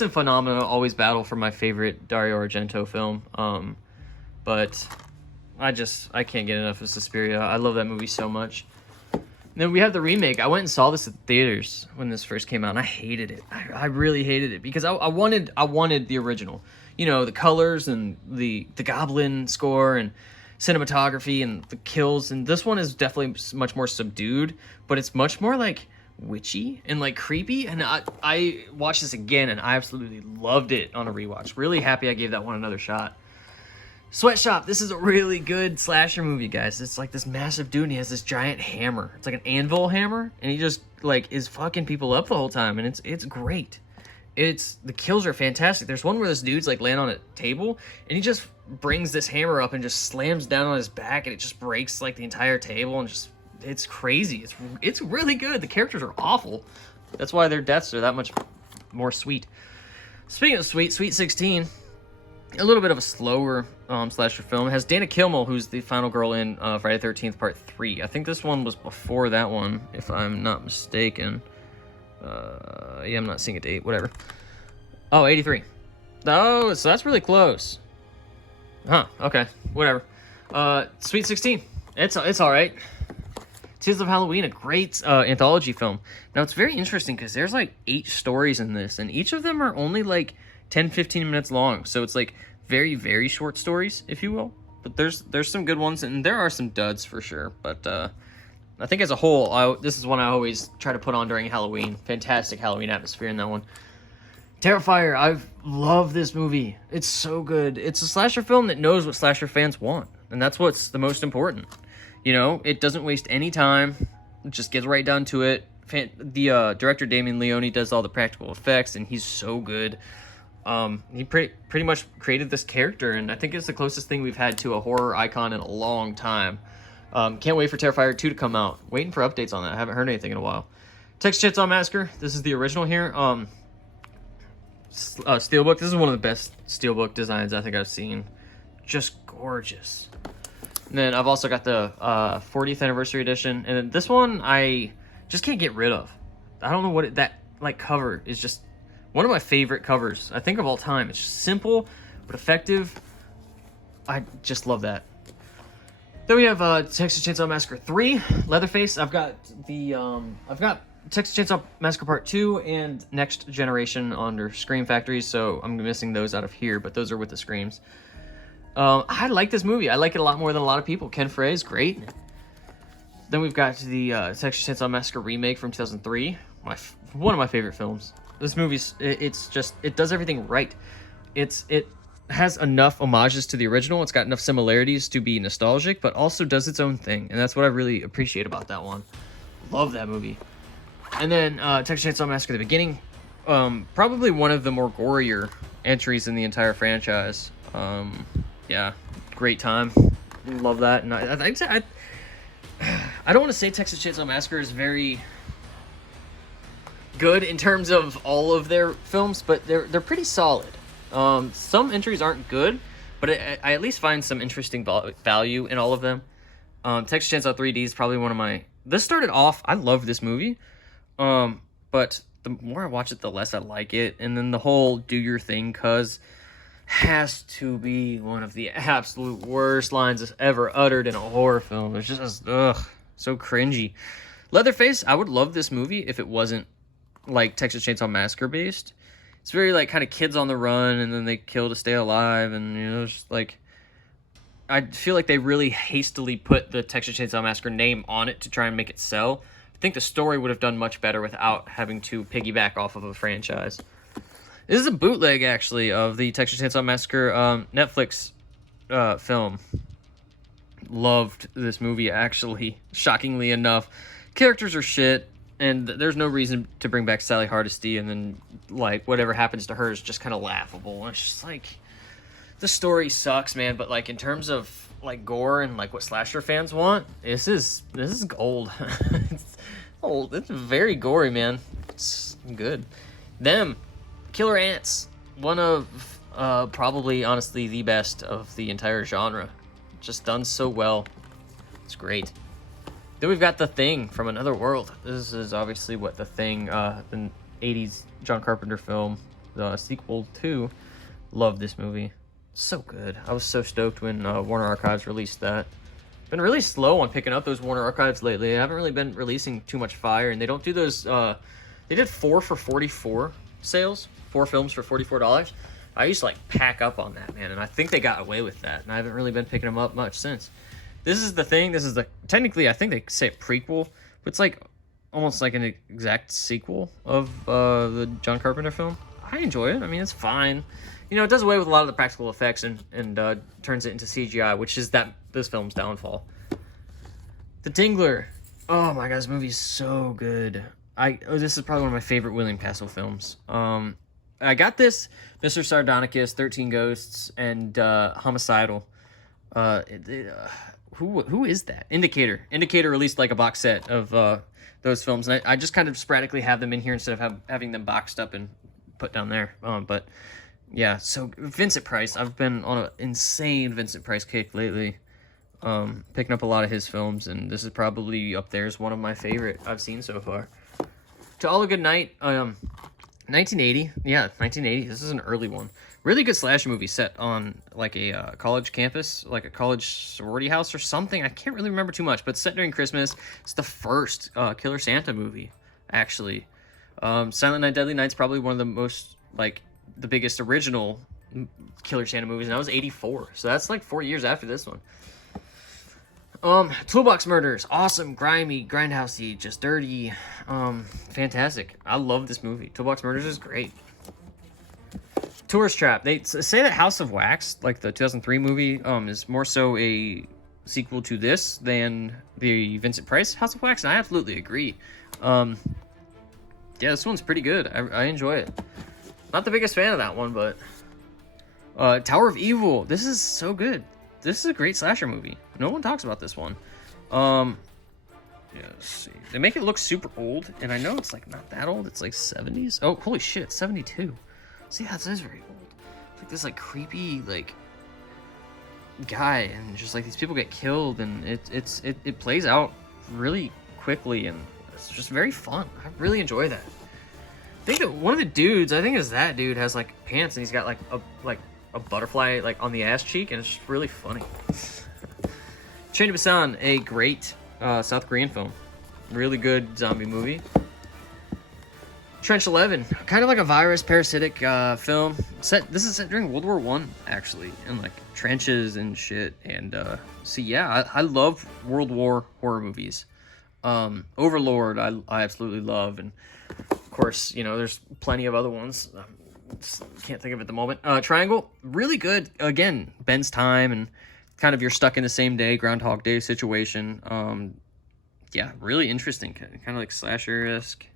and Phenomena always battle for my favorite Dario Argento film. But I can't get enough of Suspiria. I love that movie so much. And then we have the remake. I went and saw this at the theaters when this first came out, and I hated it. I really hated it because I wanted the original. You know, the colors and the goblin score and cinematography and the kills, and this one is definitely much more subdued, but it's much more like witchy and like creepy, and I watched this again and I absolutely loved it on a rewatch. Really happy I gave that one another shot. Sweatshop. This is a really good slasher movie, guys. It's like this massive dude and he has this giant hammer. It's like an anvil hammer, and he just like is fucking people up the whole time, and it's great. The kills are fantastic. There's one where this dude's like laying on a table and he just brings this hammer up and just slams down on his back, and it just breaks like the entire table, and just it's crazy. It's really good. The characters are awful. That's why their deaths are that much more sweet. Speaking of sweet, Sweet 16, a little bit of a slower slasher film. It has Dana Kilmel, who's the final girl in Friday the 13th Part 3. I think this one was before that one, if I'm not mistaken. Yeah, I'm not seeing a date, whatever. Oh, 83. Oh, so that's really close. Huh, okay, whatever. Sweet 16. It's all right. Tales of Halloween, a great anthology film. Now, it's very interesting because there's like 8 stories in this, and each of them are only like 10, 15 minutes long. So it's like very, very short stories, if you will. But there's some good ones, and there are some duds for sure. But I think as a whole, this is one I always try to put on during Halloween. Fantastic Halloween atmosphere in that one. Terrifier, I love this movie. It's so good. It's a slasher film that knows what slasher fans want, and that's what's the most important. You know, it doesn't waste any time. It just gets right down to it. The director, Damien Leone, does all the practical effects, and he's so good. He pretty much created this character, and I think it's the closest thing we've had to a horror icon in a long time. Can't wait for Terrifier 2 to come out. Waiting for updates on that. I haven't heard anything in a while. Texas Chainsaw Massacre. This is the original here. Steelbook. This is one of the best Steelbook designs I think I've seen. Just gorgeous. And then I've also got the 40th anniversary edition, and then this one I just can't get rid of. I don't know what that like cover is. Just one of my favorite covers I think of all time. It's just simple but effective. I just love that. Then we have Texas Chainsaw Massacre 3, Leatherface. I've got Texas Chainsaw Massacre Part 2 and Next Generation under Scream Factory, so I'm missing those out of here, but those are with the Screams. I like this movie. I like it a lot more than a lot of people. Ken Frey is great. Then we've got the Texas Chainsaw Massacre remake from 2003. One of my favorite films. This movie's it does everything right. It has enough homages to the original. It's got enough similarities to be nostalgic, but also does its own thing, and that's what I really appreciate about that one. Love that movie. And then Texas Chainsaw Massacre: The Beginning, probably one of the more gorier entries in the entire franchise. Yeah, great time. Love that. And I don't want to say Texas Chainsaw Massacre is very good in terms of all of their films, but they're pretty solid. Some entries aren't good, but I at least find some interesting value in all of them. Texas Chainsaw 3D is probably one of my... This started off... I love this movie, but the more I watch it, the less I like it. And then the whole do your thing, cuz... has to be one of the absolute worst lines ever uttered in a horror film. It's just, so cringy. Leatherface, I would love this movie if it wasn't, like, Texas Chainsaw Massacre based. It's very, like, kind of kids on the run, and then they kill to stay alive, and, you know, just, like... I feel like they really hastily put the Texas Chainsaw Massacre name on it to try and make it sell. I think the story would have done much better without having to piggyback off of a franchise. This is a bootleg, actually, of the Texas Chainsaw Massacre Netflix film. Loved this movie, actually, shockingly enough. Characters are shit, and there's no reason to bring back Sally Hardesty, and then, like, whatever happens to her is just kind of laughable. It's just, like, the story sucks, man, but, like, in terms of, like, gore and, like, what slasher fans want, this is gold. It's very gory, man. It's good. Them. Killer Ants, one of probably, honestly, the best of the entire genre. Just done so well. It's great. Then we've got The Thing from Another World. This is obviously what The Thing, the 80s John Carpenter film, the sequel to. Love this movie. So good. I was so stoked when Warner Archives released that. Been really slow on picking up those Warner Archives lately. I haven't really been releasing too much fire, and they don't do those... they did 4 for $44 sales. 4 films for $44. I used to like pack up on that, man, and I think they got away with that, and I haven't really been picking them up much since. This is The Thing. This is technically, I think they say a prequel, but it's like almost like an exact sequel of the John Carpenter film. I enjoy it. I mean, it's fine. You know, it does away with a lot of the practical effects and turns it into CGI, which is this film's downfall. The Tingler. Oh my god, this movie is so good. This is probably one of my favorite William Castle films. I got this, Mr. Sardonicus, 13 Ghosts, and Homicidal. Who is that? Indicator. Indicator released like a box set of those films, and I just kind of sporadically have them in here instead of having them boxed up and put down there. But yeah, so Vincent Price. I've been on an insane Vincent Price kick lately. Picking up a lot of his films, and this is probably up there as one of my favorite I've seen so far. To All a Good Night, 1980. Yeah, 1980. This is an early one. Really good slasher movie set on like a college campus, like a college sorority house or something. I can't really remember too much, but set during Christmas. It's the first Killer Santa movie, actually. Silent Night, Deadly Night's probably one of the most, like, the biggest original Killer Santa movies, and that was 84. So that's like 4 years after this one. Toolbox Murders, awesome, grimy, grindhousey, just dirty, fantastic. I love this movie. Toolbox Murders is great. Tourist Trap. They say that House of Wax, like the 2003 movie, is more so a sequel to this than the Vincent Price House of Wax, and I absolutely agree. Yeah, this one's pretty good. I enjoy it. Not the biggest fan of that one, but Tower of Evil. This is so good. This is a great slasher movie. No one talks about this one. Yeah, let's see. They make it look super old, and I know it's like not that old. It's like 70s. Oh, holy shit, it's 72. See, that is very old. It's like this like creepy like guy, and just like these people get killed, and it plays out really quickly, and it's just very fun. I really enjoy that. I think that one of the dudes, I think is that dude, has like pants, and he's got like a butterfly like on the ass cheek, and it's just really funny. Train to Busan, a great South Korean film. Really good zombie movie. Trench 11, kind of like a virus parasitic film. This is set during World War I, actually, and like trenches and shit. And see, yeah, I love World War horror movies. Overlord, I absolutely love, and of course, you know, there's plenty of other ones. Just can't think of it at the moment. Triangle, really good. Again, Ben's time, and kind of you're stuck in the same day, Groundhog Day situation. Yeah, really interesting, kind of like slasher-esque.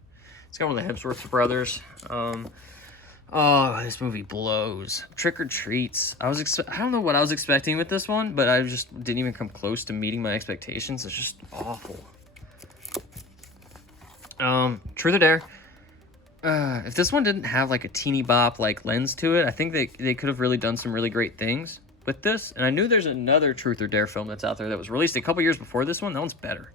It's got one of the Hemsworth brothers. Oh, this movie blows. Trick or Treats. I don't know what I was expecting with this one, but I just didn't even come close to meeting my expectations. It's just awful. Truth or Dare. If this one didn't have like a teeny bop like lens to it, I think they could have really done some really great things with this. And I knew there's another Truth or Dare film that's out there that was released a couple years before this one. That one's better.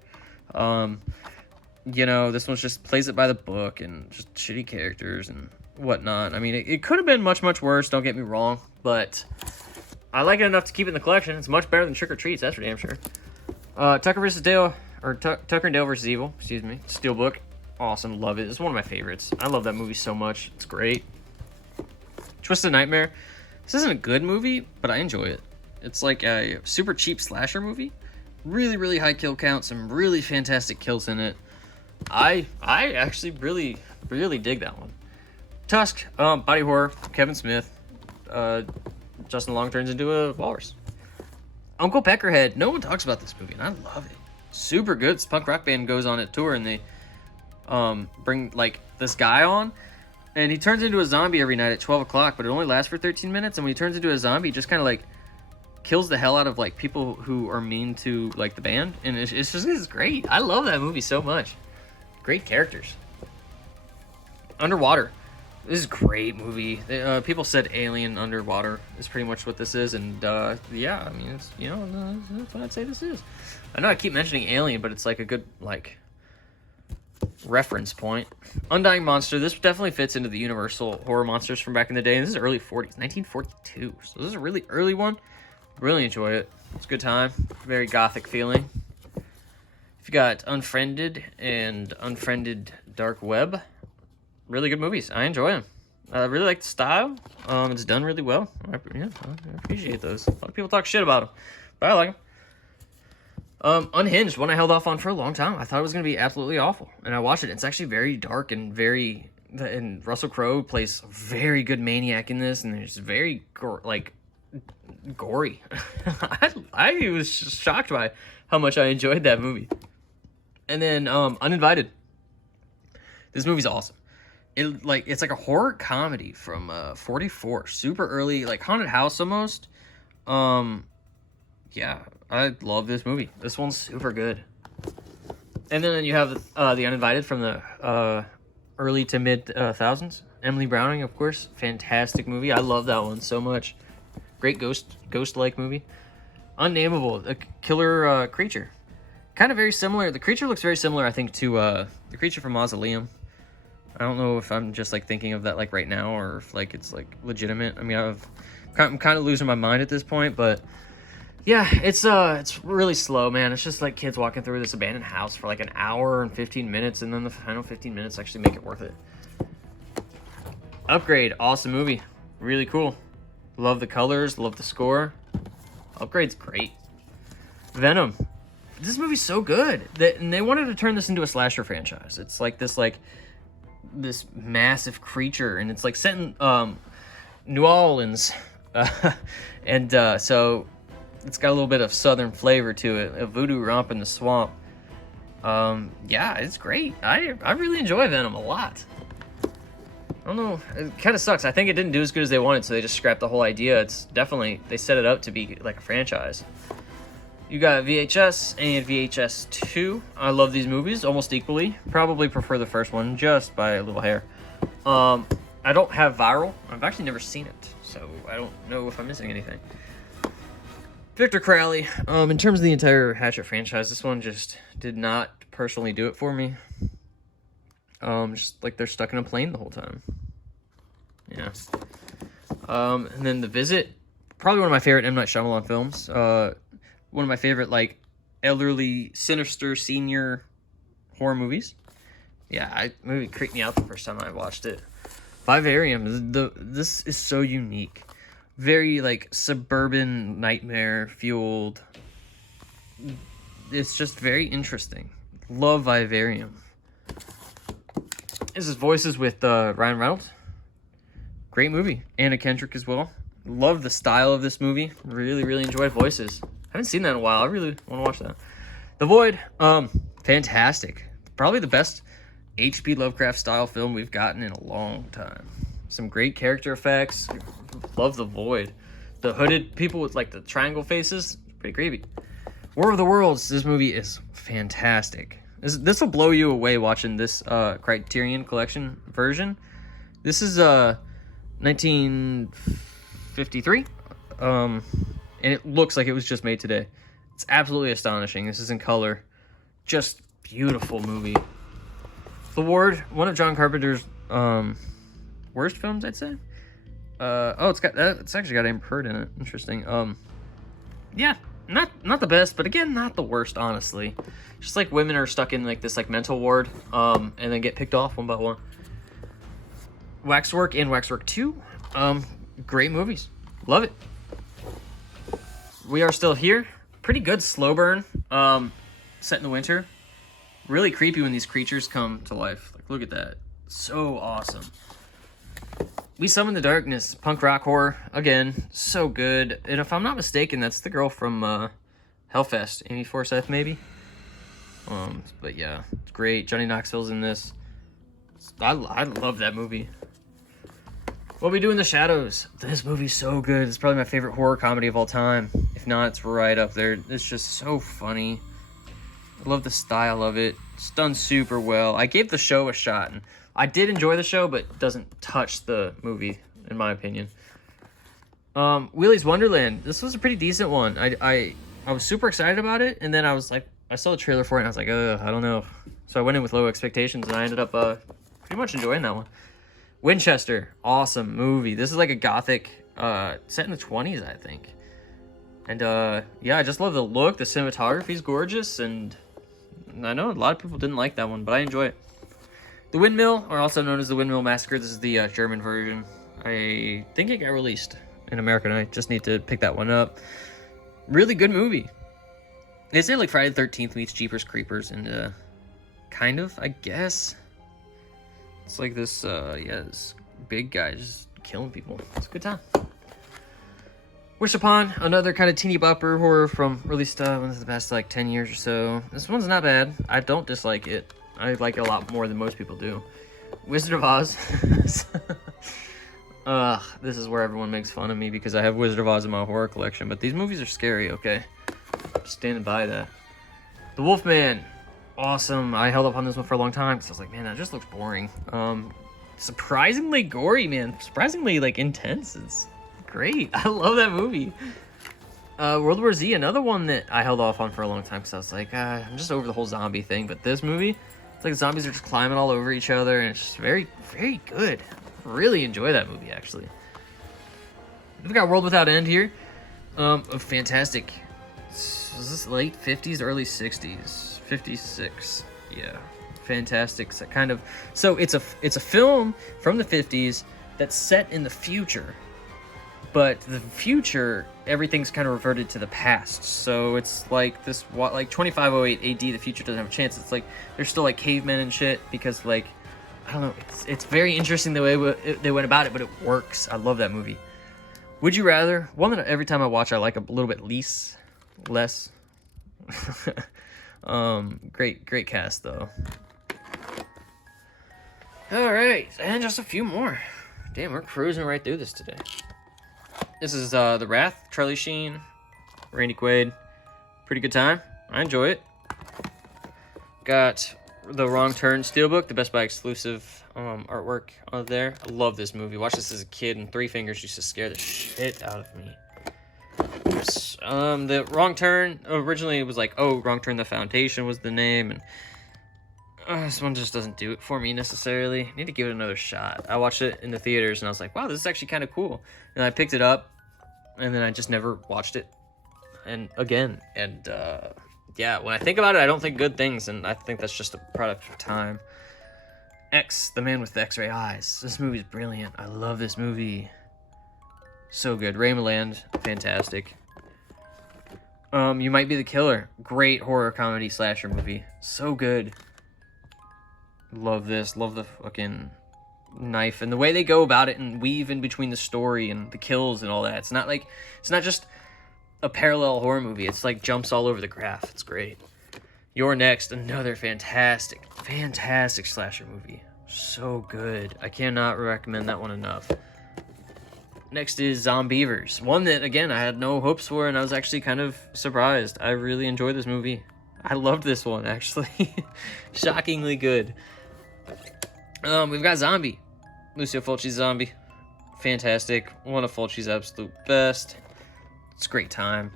You know, this one just plays it by the book and just shitty characters and whatnot. I mean, it could have been much, much worse, don't get me wrong, but I like it enough to keep it in the collection. It's much better than Trick or Treats, that's for damn sure. Tucker vs. Dale, or Tucker and Dale vs. Evil, excuse me. Steelbook, awesome, love it. It's one of my favorites. I love that movie so much. It's great. Twisted Nightmare. This isn't a good movie, but I enjoy it. It's like a super cheap slasher movie. Really, really high kill count, some really fantastic kills in it. I actually really, really dig that one. Tusk, body horror, Kevin Smith. Justin Long turns into a walrus. Uncle Peckerhead, no one talks about this movie, and I love it. Super good. This punk rock band goes on a tour, and they bring like this guy on, and he turns into a zombie every night at 12 o'clock, but it only lasts for 13 minutes, and when he turns into a zombie, he just kind of like kills the hell out of like people who are mean to like the band, and it's great. I love that movie so much. Great characters. Underwater. This is a great movie. People said Alien Underwater is pretty much what this is, and yeah, I mean, it's, you know, that's what I'd say this is. I know I keep mentioning Alien, but it's like a good like reference point. Undying Monster. This definitely fits into the Universal horror monsters from back in the day, and this is early 40s, 1942. So this is a really early one. Really enjoy it. It's a good time. Very gothic feeling. If you got Unfriended and Unfriended Dark Web, really good movies. I enjoy them. I really like the style. It's done really well. I appreciate those. A lot of people talk shit about them, but I like them. Unhinged, one I held off on for a long time. I thought it was going to be absolutely awful, and I watched it. It's actually very dark and and Russell Crowe plays a very good maniac in this, and it's very gory. I was shocked by how much I enjoyed that movie. And then Uninvited. This movie's awesome. It's like a horror comedy from 44, super early, like haunted house almost. Yeah, I love this movie. This one's super good. And then you have the Uninvited from the early to mid thousands. Emily Browning, of course, fantastic movie. I love that one so much. Great ghost-like movie. Unnameable, a killer creature. Kind of very similar. The creature looks very similar, I think, to the creature from Mausoleum. I don't know if I'm just like thinking of that like right now or if like it's like legitimate. I mean, I'm kind of losing my mind at this point, but yeah, it's really slow, man. It's just like kids walking through this abandoned house for like an hour and 15 minutes, and then the final 15 minutes actually make it worth it. Upgrade, awesome movie, really cool. Love the colors, love the score. Upgrade's great. Venom, this movie's so good. And they wanted to turn this into a slasher franchise. It's like this massive creature, and it's like set in New Orleans, so it's got a little bit of southern flavor to it. A voodoo romp in the swamp. Yeah, it's great. I really enjoy Venom a lot. I don't know, it kind of sucks. I think it didn't do as good as they wanted, so they just scrapped the whole idea. It's definitely, they set it up to be like a franchise. You got VHS and VHS 2. I love these movies almost equally. Probably prefer the first one just by a little hair. I don't have Viral. I've actually never seen it, so I don't know if I'm missing anything. Victor Crowley. In terms of the entire Hatchet franchise, this one just did not personally do it for me. Just like they're stuck in a plane the whole time. Yeah. And then The Visit. Probably one of my favorite M. Night Shyamalan films. One of my favorite, like, elderly, sinister, senior horror movies. Yeah, movie creeped me out the first time I watched it. Vivarium, this is so unique. Very, like, suburban nightmare fueled. It's just very interesting. Love Vivarium. This is voices with Ryan Reynolds. Great movie. Anna Kendrick as well. Love the style of this movie. Really, really enjoyed Voices. Haven't seen that in a while. I really want to watch that. The Void, fantastic. Probably the best H.P. Lovecraft style film we've gotten in a long time. Some great character effects. Love The Void. The hooded people with like the triangle faces, pretty creepy. War of the Worlds, this movie is fantastic. This will blow you away watching this Criterion Collection version. This is 1953. And it looks like it was just made today. It's absolutely astonishing. This is in color. Just beautiful movie. The Ward, one of John Carpenter's worst films, I'd say. It's actually got Amber Heard in it. Interesting. Yeah, not the best, but again, not the worst, honestly. Just like women are stuck in like this like mental ward, and then get picked off one by one. Waxwork and Waxwork 2, great movies. Love it. We Are Still Here. Pretty good slow burn. Set in the winter. Really creepy when these creatures come to life. Like, look at that. So awesome. We Summon the Darkness. Punk rock horror. Again, so good. And if I'm not mistaken, that's the girl from Hellfest. Amy Forsyth, maybe? But yeah, it's great. Johnny Knoxville's in this. I love that movie. What We Do in the Shadows. This movie's so good. It's probably my favorite horror comedy of all time. If not, it's right up there. It's just so funny. I love the style of it. It's done super well. I gave the show a shot, and I did enjoy the show, but it doesn't touch the movie, in my opinion. Willy's Wonderland. This was a pretty decent one. I was super excited about it, and then I was like, I saw the trailer for it, and I was like, I don't know. So I went in with low expectations, and I ended up pretty much enjoying that one. Winchester, awesome movie. This is like a gothic, set in the 20s, I think. And yeah, I just love the look. The cinematography is gorgeous, and I know a lot of people didn't like that one, but I enjoy it. The Windmill, or also known as The Windmill Massacre. This is the German version. I think it got released in America, and I just need to pick that one up. Really good movie. They say like Friday the 13th meets Jeepers Creepers, and kind of, I guess. It's like this, this big guy just killing people. It's a good time. Wish Upon, another kind of teeny bopper horror from released within the past like 10 years or so. This one's not bad. I don't dislike it. I like it a lot more than most people do. Wizard of Oz. This is where everyone makes fun of me because I have Wizard of Oz in my horror collection, but these movies are scary, okay? I'm standing by that. The Wolfman. Awesome. I held up on this one for a long time because I was like, man, that just looks boring. Surprisingly gory, man. Surprisingly, like, intense. It's great. I love that movie. World War Z, another one that I held off on for a long time because I was like, I'm just over the whole zombie thing. But this movie, It's like zombies are just climbing all over each other, and it's just very, very good. Really enjoy that movie, actually. We've got World Without End here. A fantastic. Was this late 50s, early 60s? 56. Yeah, fantastic. So it's a film from the 50s that's set in the future, but the future, everything's kind of reverted to the past. So it's like this, like 2508 AD, the future doesn't have a chance. It's like there's still like cavemen and shit, because like, I don't know, it's very interesting the way they went about it, but it works. I love that movie. Would You Rather? One that every time I watch, I like a little bit less. Great cast though. All right, and just a few more. Damn, we're cruising right through this today. This is The Wrath, Charlie Sheen, Randy Quaid. Pretty good time. I enjoy it. Got The Wrong Turn Steelbook, the Best Buy exclusive artwork on there. I love this movie. Watched this as a kid, and Three Fingers used to scare the shit out of me. The Wrong Turn, originally it was like, Wrong Turn the Foundation was the name, and this one just doesn't do it for me necessarily. I need to give it another shot. I watched it in the theaters, and I was like, wow, this is actually kind of cool. And I picked it up, and then I just never watched it again. And yeah, when I think about it, I don't think good things, and I think that's just a product of time. X, The Man with the X-Ray Eyes. This movie's brilliant. I love this movie. So good. Ray Milland, fantastic. You Might Be the Killer. Great horror comedy slasher movie. So good. Love this. Love the fucking knife and the way they go about it and weave in between the story and the kills and all that. It's not just a parallel horror movie. It's like jumps all over the graph. It's great. You're Next, another fantastic slasher movie. So good. I cannot recommend that one enough. Next is Zombievers. One that, again, I had no hopes for, and I was actually kind of surprised. I really enjoyed this movie. I loved this one, actually. Shockingly good. We've got Zombie. Lucio Fulci's Zombie. Fantastic. One of Fulci's absolute best. It's a great time.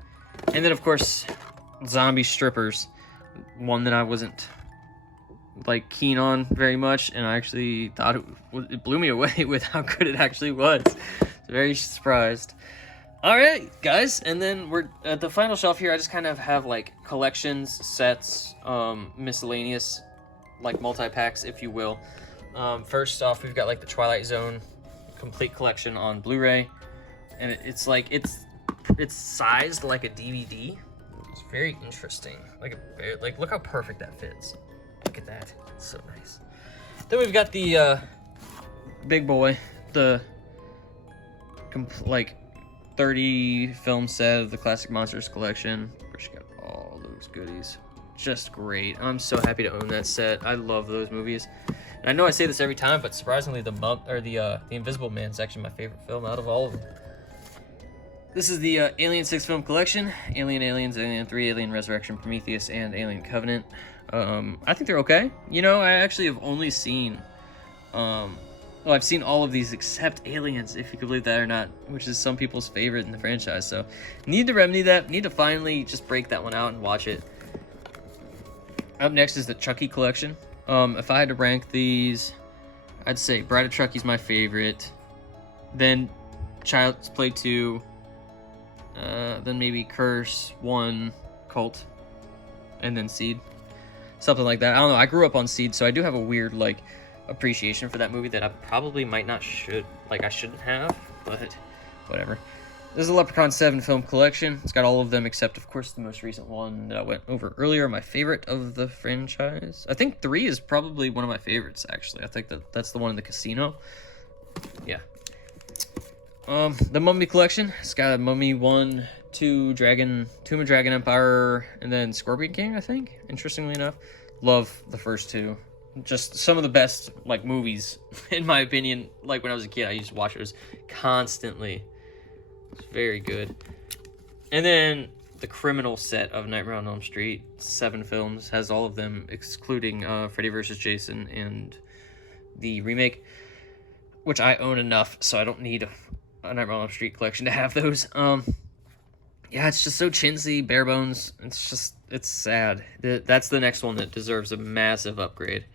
And then, of course, Zombie Strippers. One that I wasn't, like, keen on very much, and I actually thought it blew me away with how good it actually was. Very surprised. All right, guys, and then we're at the final shelf here. I just kind of have like collections, sets, miscellaneous, like multi-packs, if you will. First off, we've got like the Twilight Zone complete collection on Blu-ray, and it's sized like a DVD. It's very interesting. Like look how perfect that fits. Look at that. It's so nice. Then we've got the big boy, the like 30 film set of the Classic Monsters collection. Which got all those goodies. Just great. I'm so happy to own that set. I love those movies. And I know I say this every time, but surprisingly, the Invisible Man is actually my favorite film out of all of them. This is the Alien 6 film collection. Alien, Aliens, Alien 3, Alien Resurrection, Prometheus, and Alien Covenant. I think they're okay. You know, I actually have only seen I've seen all of these except Aliens, if you can believe that or not, which is some people's favorite in the franchise. So, need to remedy that. Need to finally just break that one out and watch it. Up next is the Chucky collection. If I had to rank these, I'd say Bride of Chucky's my favorite. Then Child's Play 2. Then maybe Curse 1, Cult, and then Seed. Something like that. I don't know. I grew up on Seed, so I do have a weird, like, appreciation for that movie that I probably I shouldn't have, but whatever. This is the Leprechaun 7 film collection. It's got all of them except, of course, the most recent one that I went over earlier, my favorite of the franchise. I think 3 is probably one of my favorites, actually. I think that's the one in the casino. Yeah. The Mummy collection. It's got Mummy 1, 2, Tomb of Dragon Empire, and then Scorpion King, I think, interestingly enough. Love the first two. Just some of the best, like, movies, in my opinion. Like, when I was a kid, I used to watch those constantly. It's very good. And then the Criminal set of Nightmare on Elm Street, 7 films, has all of them, excluding Freddy vs. Jason and the remake, which I own enough, so I don't need a Nightmare on Elm Street collection to have those. Yeah, it's just so chintzy, bare bones. It's just it's sad. That's the next one that deserves a massive upgrade.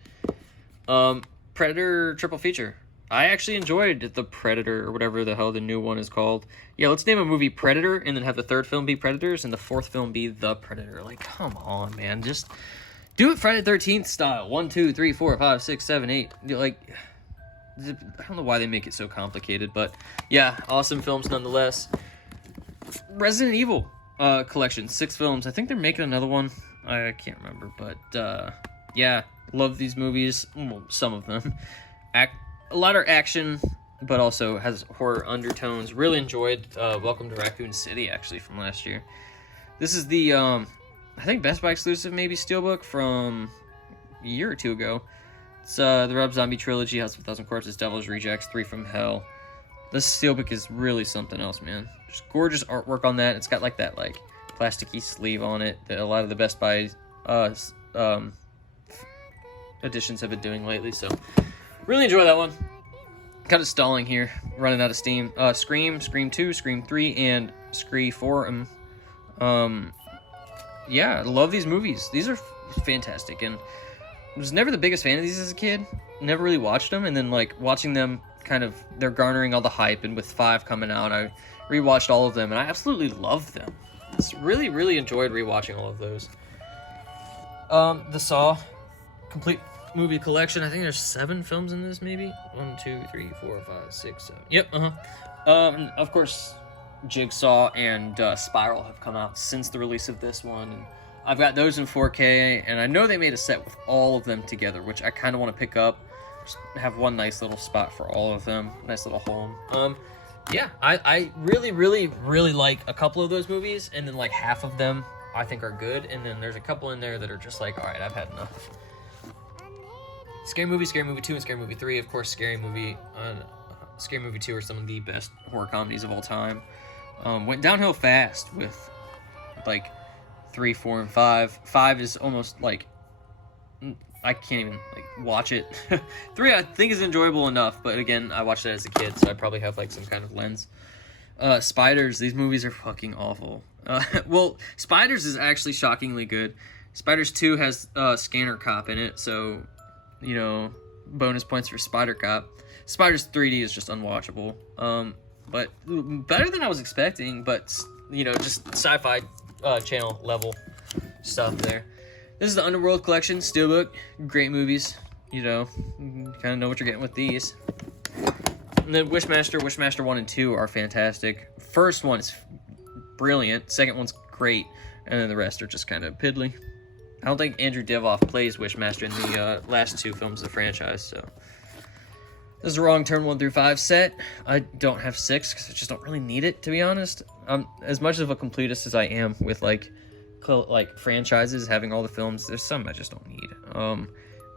Predator triple feature. I actually enjoyed the Predator, or whatever the hell the new one is called. Yeah, let's name a movie Predator, and then have the third film be Predators, and the fourth film be The Predator. Like, come on, man. Just do it Friday the 13th style. 1, 2, 3, 4, 5, 6, 7, 8. Like, I don't know why they make it so complicated, but yeah, awesome films nonetheless. Resident Evil collection, 6 films. I think they're making another one. I can't remember, but yeah, love these movies. Well, some of them. A lot of action, but also has horror undertones. Really enjoyed Welcome to Raccoon City, actually, from last year. This is the, I think, Best Buy exclusive, maybe, Steelbook from a year or two ago. It's the Rob Zombie trilogy, House of a Thousand Corpses, Devil's Rejects, 3 from Hell. This Steelbook is really something else, man. Just gorgeous artwork on that. It's got, like, that, like, plasticky sleeve on it that a lot of the Best Buy editions have been doing lately, so really enjoy that one. Kind of stalling here, running out of steam. Scream, Scream 2, Scream 3, and Scream 4. Yeah, I love these movies. These are fantastic, and I was never the biggest fan of these as a kid. Never really watched them, and then like watching them, kind of they're garnering all the hype, and with 5 coming out, I rewatched all of them, and I absolutely loved them. Just really enjoyed rewatching all of those. The Saw complete movie collection. I think there's 7 films in this, maybe 1, 2, 3, 4, 5, 6, 7. Yep. Of course, Jigsaw and Spiral have come out since the release of this one, and I've got those in 4K, and I know they made a set with all of them together, which I kind of want to pick up. Just have one nice little spot for all of them, nice little home. Yeah, I really like a couple of those movies, and then like half of them I think are good, and then there's a couple in there that are just like, all right, I've had enough. Scary Movie 2, and Scary Movie 3. Of course, Scary Movie 2 are some of the best horror comedies of all time. Went downhill fast with, like, 3, 4, and 5. 5 is almost, like, I can't even, like, watch it. 3, I think, is enjoyable enough, but again, I watched that as a kid, so I probably have, like, some kind of lens. Spiders, these movies are fucking awful. Well, Spiders is actually shockingly good. Spiders 2 has Scanner Cop in it, so, you know, bonus points for Spider Cop. Spiders 3D is just unwatchable. But better than I was expecting, but, you know, just sci-fi channel level stuff there. This is the Underworld collection, Steelbook. Great movies, you know, kind of know what you're getting with these. And then Wishmaster 1 and 2 are fantastic. First one is brilliant, second one's great, and then the rest are just kind of piddly. I don't think Andrew Divoff plays Wishmaster in the last 2 films of the franchise, so. This is the Wrong Turn 1 through 5 set. I don't have 6 because I just don't really need it, to be honest. As much of a completist as I am with like franchises, having all the films, there's some I just don't need.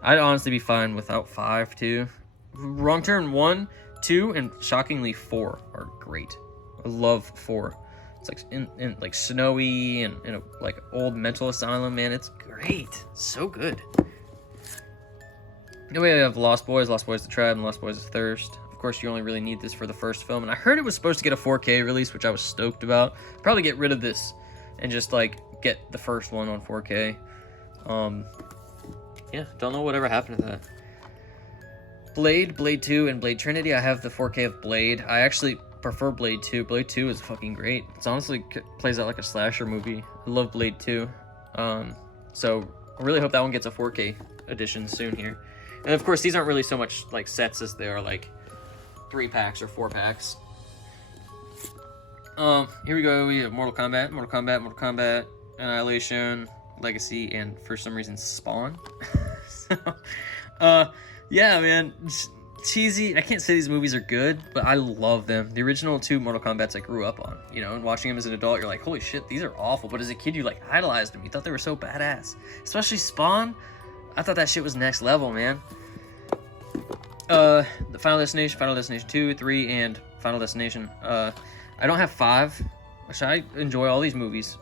I'd honestly be fine without 5 too. Wrong Turn 1, 2, and shockingly 4 are great. I love 4. It's like in like snowy and in a like old mental asylum, man. It's great. It's so good. Then we have Lost Boys, The Tribe, and Lost Boys The Thirst. Of course, you only really need this for the first film, and I heard it was supposed to get a 4K release, which I was stoked about. Probably get rid of this and just like get the first one on 4K. Yeah, don't know whatever happened to that. Blade 2, and Blade Trinity. I have the 4K of Blade. I actually prefer Blade 2. Blade 2 is fucking great. It's honestly plays out like a slasher movie. I love Blade 2. So I really hope that one gets a 4K edition soon here. And of course, these aren't really so much like sets as they are like 3-packs or 4-packs. Here we go. We have Mortal Kombat, Annihilation, Legacy, and for some reason Spawn. So, yeah, man, cheesy. I can't say these movies are good, but I love them. The original 2 Mortal Kombats I grew up on, you know, and watching them as an adult, you're like, holy shit, these are awful. But as a kid, you like idolized them. You thought they were so badass. Especially Spawn. I thought that shit was next level, man. The Final Destination 2, 3, and Final Destination. I don't have 5, which I enjoy all these movies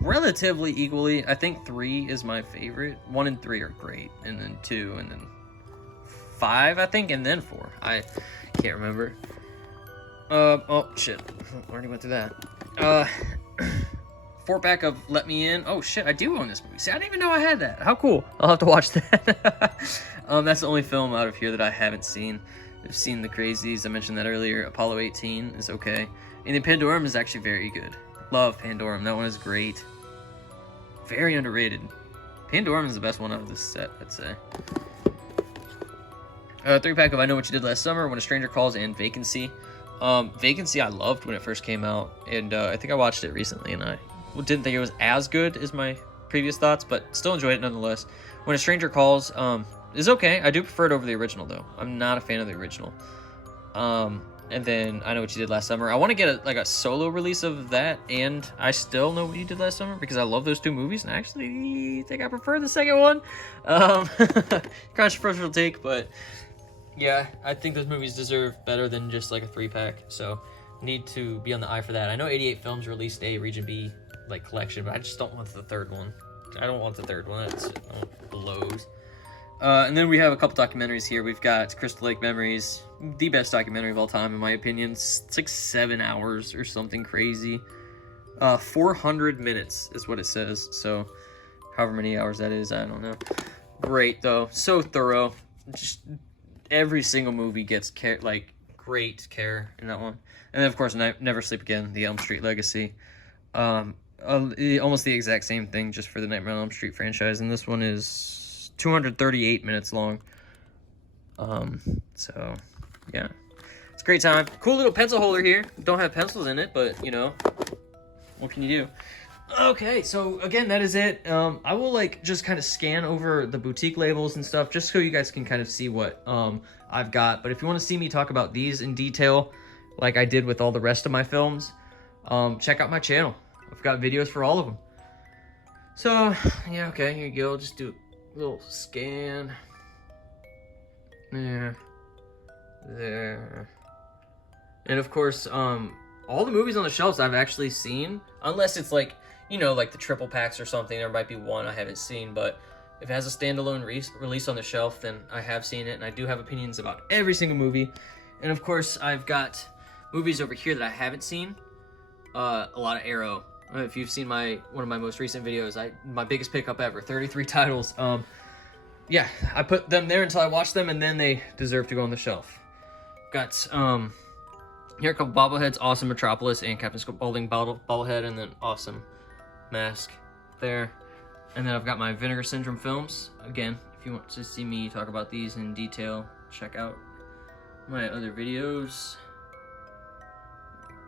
relatively equally. I think 3 is my favorite. 1 and 3 are great, and then 2, and then 5, I think, and then 4. I can't remember. Oh shit, already went through that. 4-pack of Let Me In. Oh shit, I do own this movie. See, I didn't even know I had that. How cool. I'll have to watch that. That's the only film out of here that I haven't seen. I've seen The Crazies, I mentioned that earlier. Apollo 18 is okay. And then Pandorum is actually very good. Love Pandorum, that one is great. Very underrated. Pandorum is the best one out of this set, I'd say. 3-pack of I Know What You Did Last Summer, When a Stranger Calls, and Vacancy. Vacancy I loved when it first came out, and I think I watched it recently, and I didn't think it was as good as my previous thoughts, but still enjoyed it nonetheless. When a Stranger Calls is okay. I do prefer it over the original, though. I'm not a fan of the original. And then I Know What You Did Last Summer. I want to get a solo release of that, and I Still Know What You Did Last Summer, because I love those two movies, and I actually think I prefer the second one. Controversial take, but yeah, I think those movies deserve better than just like a 3-pack, so need to be on the eye for that. I know 88 Films released a Region B collection, but I just don't want the third one. I don't want the third one. It blows. And then we have a couple documentaries here. We've got Crystal Lake Memories, the best documentary of all time, in my opinion. It's like 7 hours or something crazy. 400 minutes is what it says. So, however many hours that is, I don't know. Great, though. So thorough. Just every single movie gets great care in that one. And then, of course, Never Sleep Again, the Elm Street Legacy. Almost the exact same thing, just for the Nightmare on Elm Street franchise. And this one is 238 minutes long. So yeah, it's a great time. Cool little pencil holder here. Don't have pencils in it, but you know, what can you do? Okay, so again, that is it. I will just kind of scan over the boutique labels and stuff, just so you guys can kind of see what I've got. But if you want to see me talk about these in detail, like I did with all the rest of my films, check out my channel. I've got videos for all of them. So yeah, okay, here you go. Just do a little scan. There. And of course, all the movies on the shelves I've actually seen, unless it's like the triple packs or something. There might be one I haven't seen, but if it has a standalone release on the shelf, then I have seen it, and I do have opinions about every single movie. And of course, I've got movies over here that I haven't seen. A lot of Arrow. If you've seen one of my most recent videos, my biggest pickup ever, 33 titles. Yeah, I put them there until I watch them, and then they deserve to go on the shelf. Got here a couple bobbleheads, Awesome Metropolis and Captain Spaulding bobblehead, and then Awesome Mask there. And then I've got my Vinegar Syndrome films. Again, if you want to see me talk about these in detail, check out my other videos.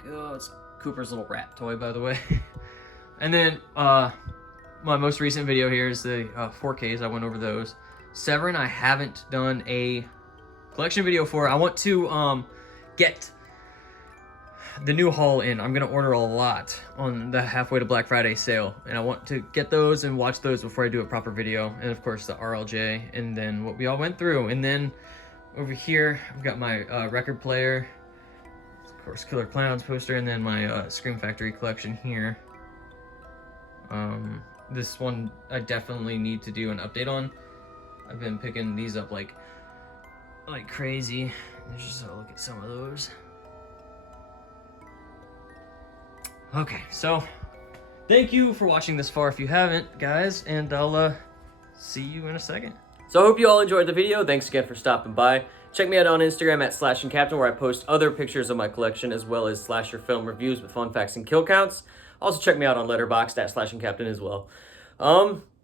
There we go. It's Cooper's little rat toy, by the way. And then my most recent video here is the 4Ks. I went over those. Severin, I haven't done a collection video for. I want to get the new haul in. I'm gonna order a lot on the halfway to Black Friday sale, and I want to get those and watch those before I do a proper video. And of course the RLJ, and then what we all went through. And then over here I've got my record player, of course Killer Clowns poster, and then my Scream Factory collection here. This one I definitely need to do an update on. I've been picking these up like crazy. Let's just look at some of those. Okay, so thank you for watching this far if you haven't, guys, and I'll see you in a second. So I hope you all enjoyed the video. Thanks again for stopping by. Check me out on Instagram at @SlashinCaptain, where I post other pictures of my collection, as well as slasher film reviews with fun facts and kill counts. Also check me out on Letterboxd at @SlashinCaptain as well.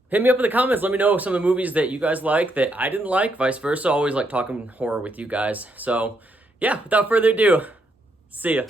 Hit me up in the comments. Let me know some of the movies that you guys like that I didn't like, vice versa. I always like talking horror with you guys. So yeah, without further ado, see ya.